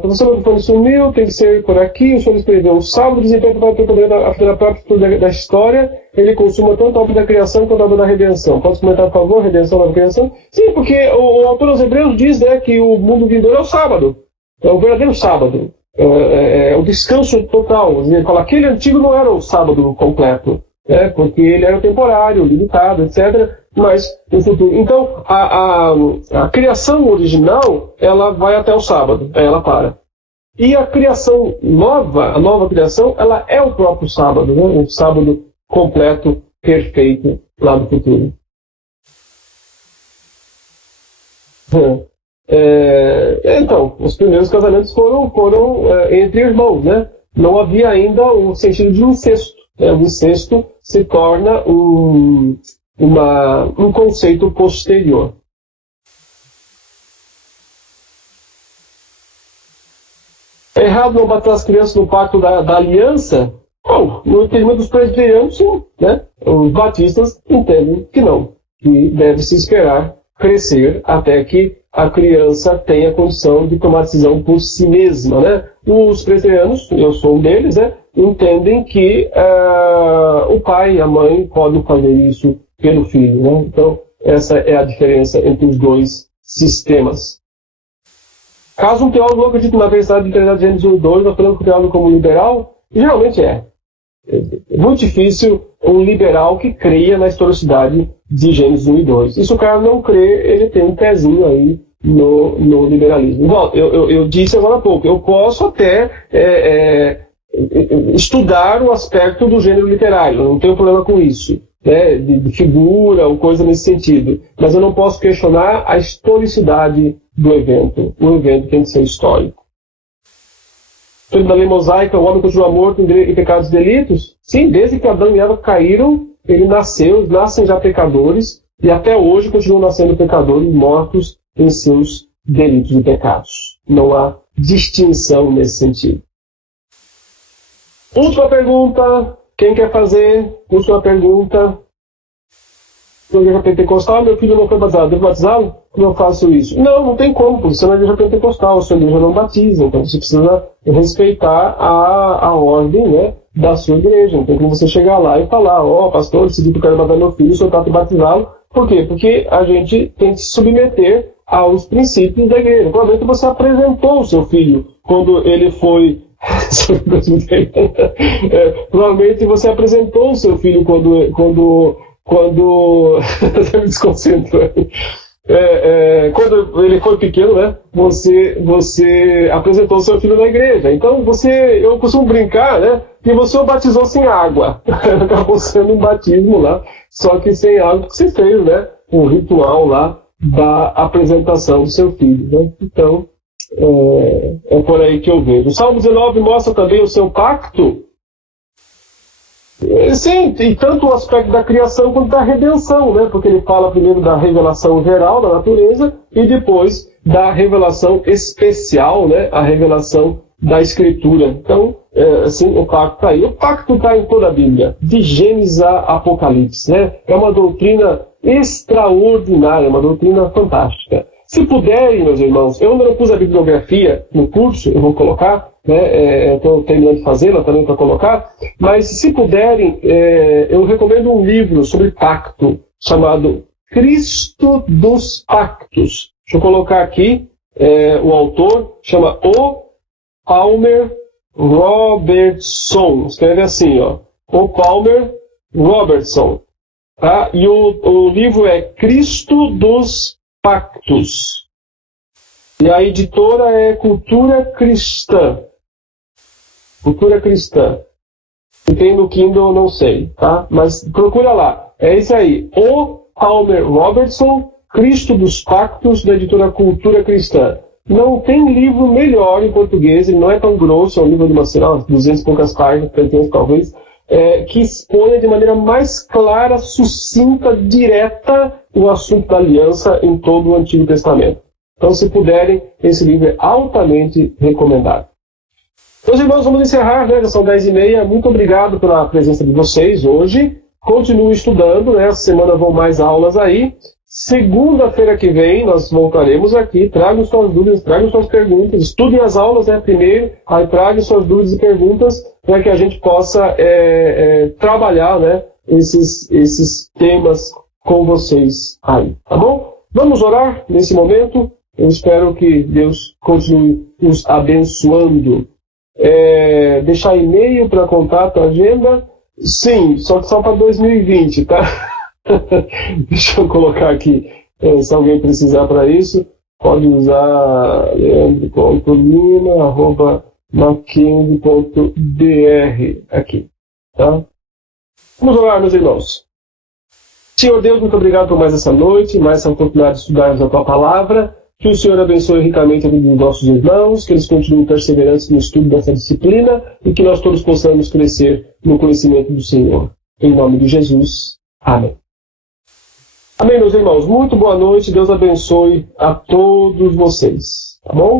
Professor, o microfone sumiu, tem que ser por aqui. O senhor escreveu: o sábado desempenha o papel da própria da história. Ele consuma tanto a obra da criação quanto a obra da redenção. Pode comentar, por favor, redenção da criação? Sim, porque o autor aos Hebreus diz, né, que o mundo vindouro é o sábado. É o verdadeiro sábado. É o descanso total. Ele fala que aquele antigo não era o sábado completo, né, porque ele era temporário, limitado, etc. Mas no futuro. Então, a criação original, ela vai até o sábado, aí ela para. E a criação nova, a nova criação, ela é o próprio sábado, né? Um sábado completo, perfeito, lá no futuro. Então, os primeiros casamentos foram entre irmãos, né? Não havia ainda o sentido de incesto. Né? O incesto se torna um conceito posterior. É errado não bater as crianças no pacto da aliança? Bom, no entendimento dos presbiterianos, sim. Né? Os batistas entendem que não. Que deve se esperar crescer até que a criança tenha condição de tomar decisão por si mesma. Né? Os presbiterianos, eu sou um deles, né, entendem que o pai e a mãe podem fazer isso pelo filho. Né? Então, essa é a diferença entre os dois sistemas. Caso um teólogo não acredite na verdade de Gênesis 1 e 2, nós falamos que o teólogo como liberal, geralmente é. É muito difícil um liberal que creia na historicidade de Gênesis 1 e 2. E se o cara não crê, ele tem um pezinho aí no liberalismo. Bom, eu disse agora há pouco, eu posso até estudar o aspecto do gênero literário, não tenho problema com isso. Né, de figura ou coisa nesse sentido. Mas eu não posso questionar a historicidade do evento. O evento tem que ser histórico. Sobre a lei mosaica, o homem continua morto em pecados e delitos? Sim, desde que Adão e Eva caíram, eles nascem já pecadores, e até hoje continuam nascendo pecadores mortos em seus delitos e pecados. Não há distinção nesse sentido. Última pergunta. Quem quer fazer? Última pergunta. na igreja pentecostal, meu filho não foi batizado, devo batizá-lo? Como eu faço isso? Não tem como, porque você é na igreja pentecostal, a sua igreja não batiza, então você precisa respeitar a ordem, né, da sua igreja. Então, quando você chegar lá e falar, pastor, decidi que eu quero batizar meu filho, o senhor está te batizá-lo. Por quê? Porque a gente tem que se submeter aos princípios da igreja. Provavelmente você apresentou o seu filho quando ele foi... provavelmente você apresentou o seu filho quando você me desconcentrou. Quando ele foi pequeno, né? Você apresentou o seu filho na igreja. Então eu costumo brincar, né? Que você o batizou sem água. Acabou sendo um batismo lá, só que sem água, porque você fez, né? Um ritual lá da apresentação do seu filho, né? Então é por aí que eu vejo. O Salmo 19 mostra também o seu pacto. Sim, e tanto o aspecto da criação quanto da redenção, né? Porque ele fala primeiro da revelação geral da natureza e depois da revelação especial, né? A revelação da Escritura. Então, assim, o pacto está aí. O pacto está em toda a Bíblia, de Gênesis a Apocalipse, né? É uma doutrina extraordinária, uma doutrina fantástica. Se puderem, meus irmãos, eu ainda não pus a bibliografia no curso, eu vou colocar, né? Estou terminando de fazê-la também para colocar, mas se puderem, eu recomendo um livro sobre pacto, chamado Cristo dos Pactos. Deixa eu colocar aqui, o autor chama O. Palmer Robertson, escreve assim, O. Palmer Robertson, tá? E o livro é Cristo dos Pactos. E a editora é Cultura Cristã. Cultura Cristã. Se tem no Kindle, não sei, tá? Mas procura lá. É esse aí. O. Palmer Robertson, Cristo dos Pactos, da editora Cultura Cristã. Não tem livro melhor em português, ele não é tão grosso, é um livro de umas 200 e poucas páginas, 300 talvez, que expõe de maneira mais clara, sucinta, direta o assunto da aliança em todo o Antigo Testamento. Então, se puderem, esse livro é altamente recomendado. Meus irmãos, vamos encerrar, né? Já são 10h30. Muito obrigado pela presença de vocês hoje. Continue estudando, né? Essa semana vão mais aulas aí. Segunda-feira que vem nós voltaremos aqui. Tragam suas dúvidas, tragam suas perguntas. Estudem as aulas, né? Primeiro, aí tragam suas dúvidas e perguntas para que a gente possa trabalhar, né? Esses temas com vocês aí. Tá bom? Vamos orar nesse momento. Eu espero que Deus continue nos abençoando. Deixar e-mail para contato, agenda? Sim, só que só para 2020, tá? Deixa eu colocar aqui, se alguém precisar para isso, pode usar leandro.lima@mackenzie.br aqui, tá? Vamos orar, meus irmãos. Senhor Deus, muito obrigado por mais essa noite, mais essa oportunidade de estudarmos a Tua Palavra. Que o Senhor abençoe ricamente a vida dos nossos irmãos, que eles continuem perseverantes no estudo dessa disciplina e que nós todos possamos crescer no conhecimento do Senhor. Em nome de Jesus. Amém. Amém, meus irmãos. Muito boa noite. Deus abençoe a todos vocês. Tá bom?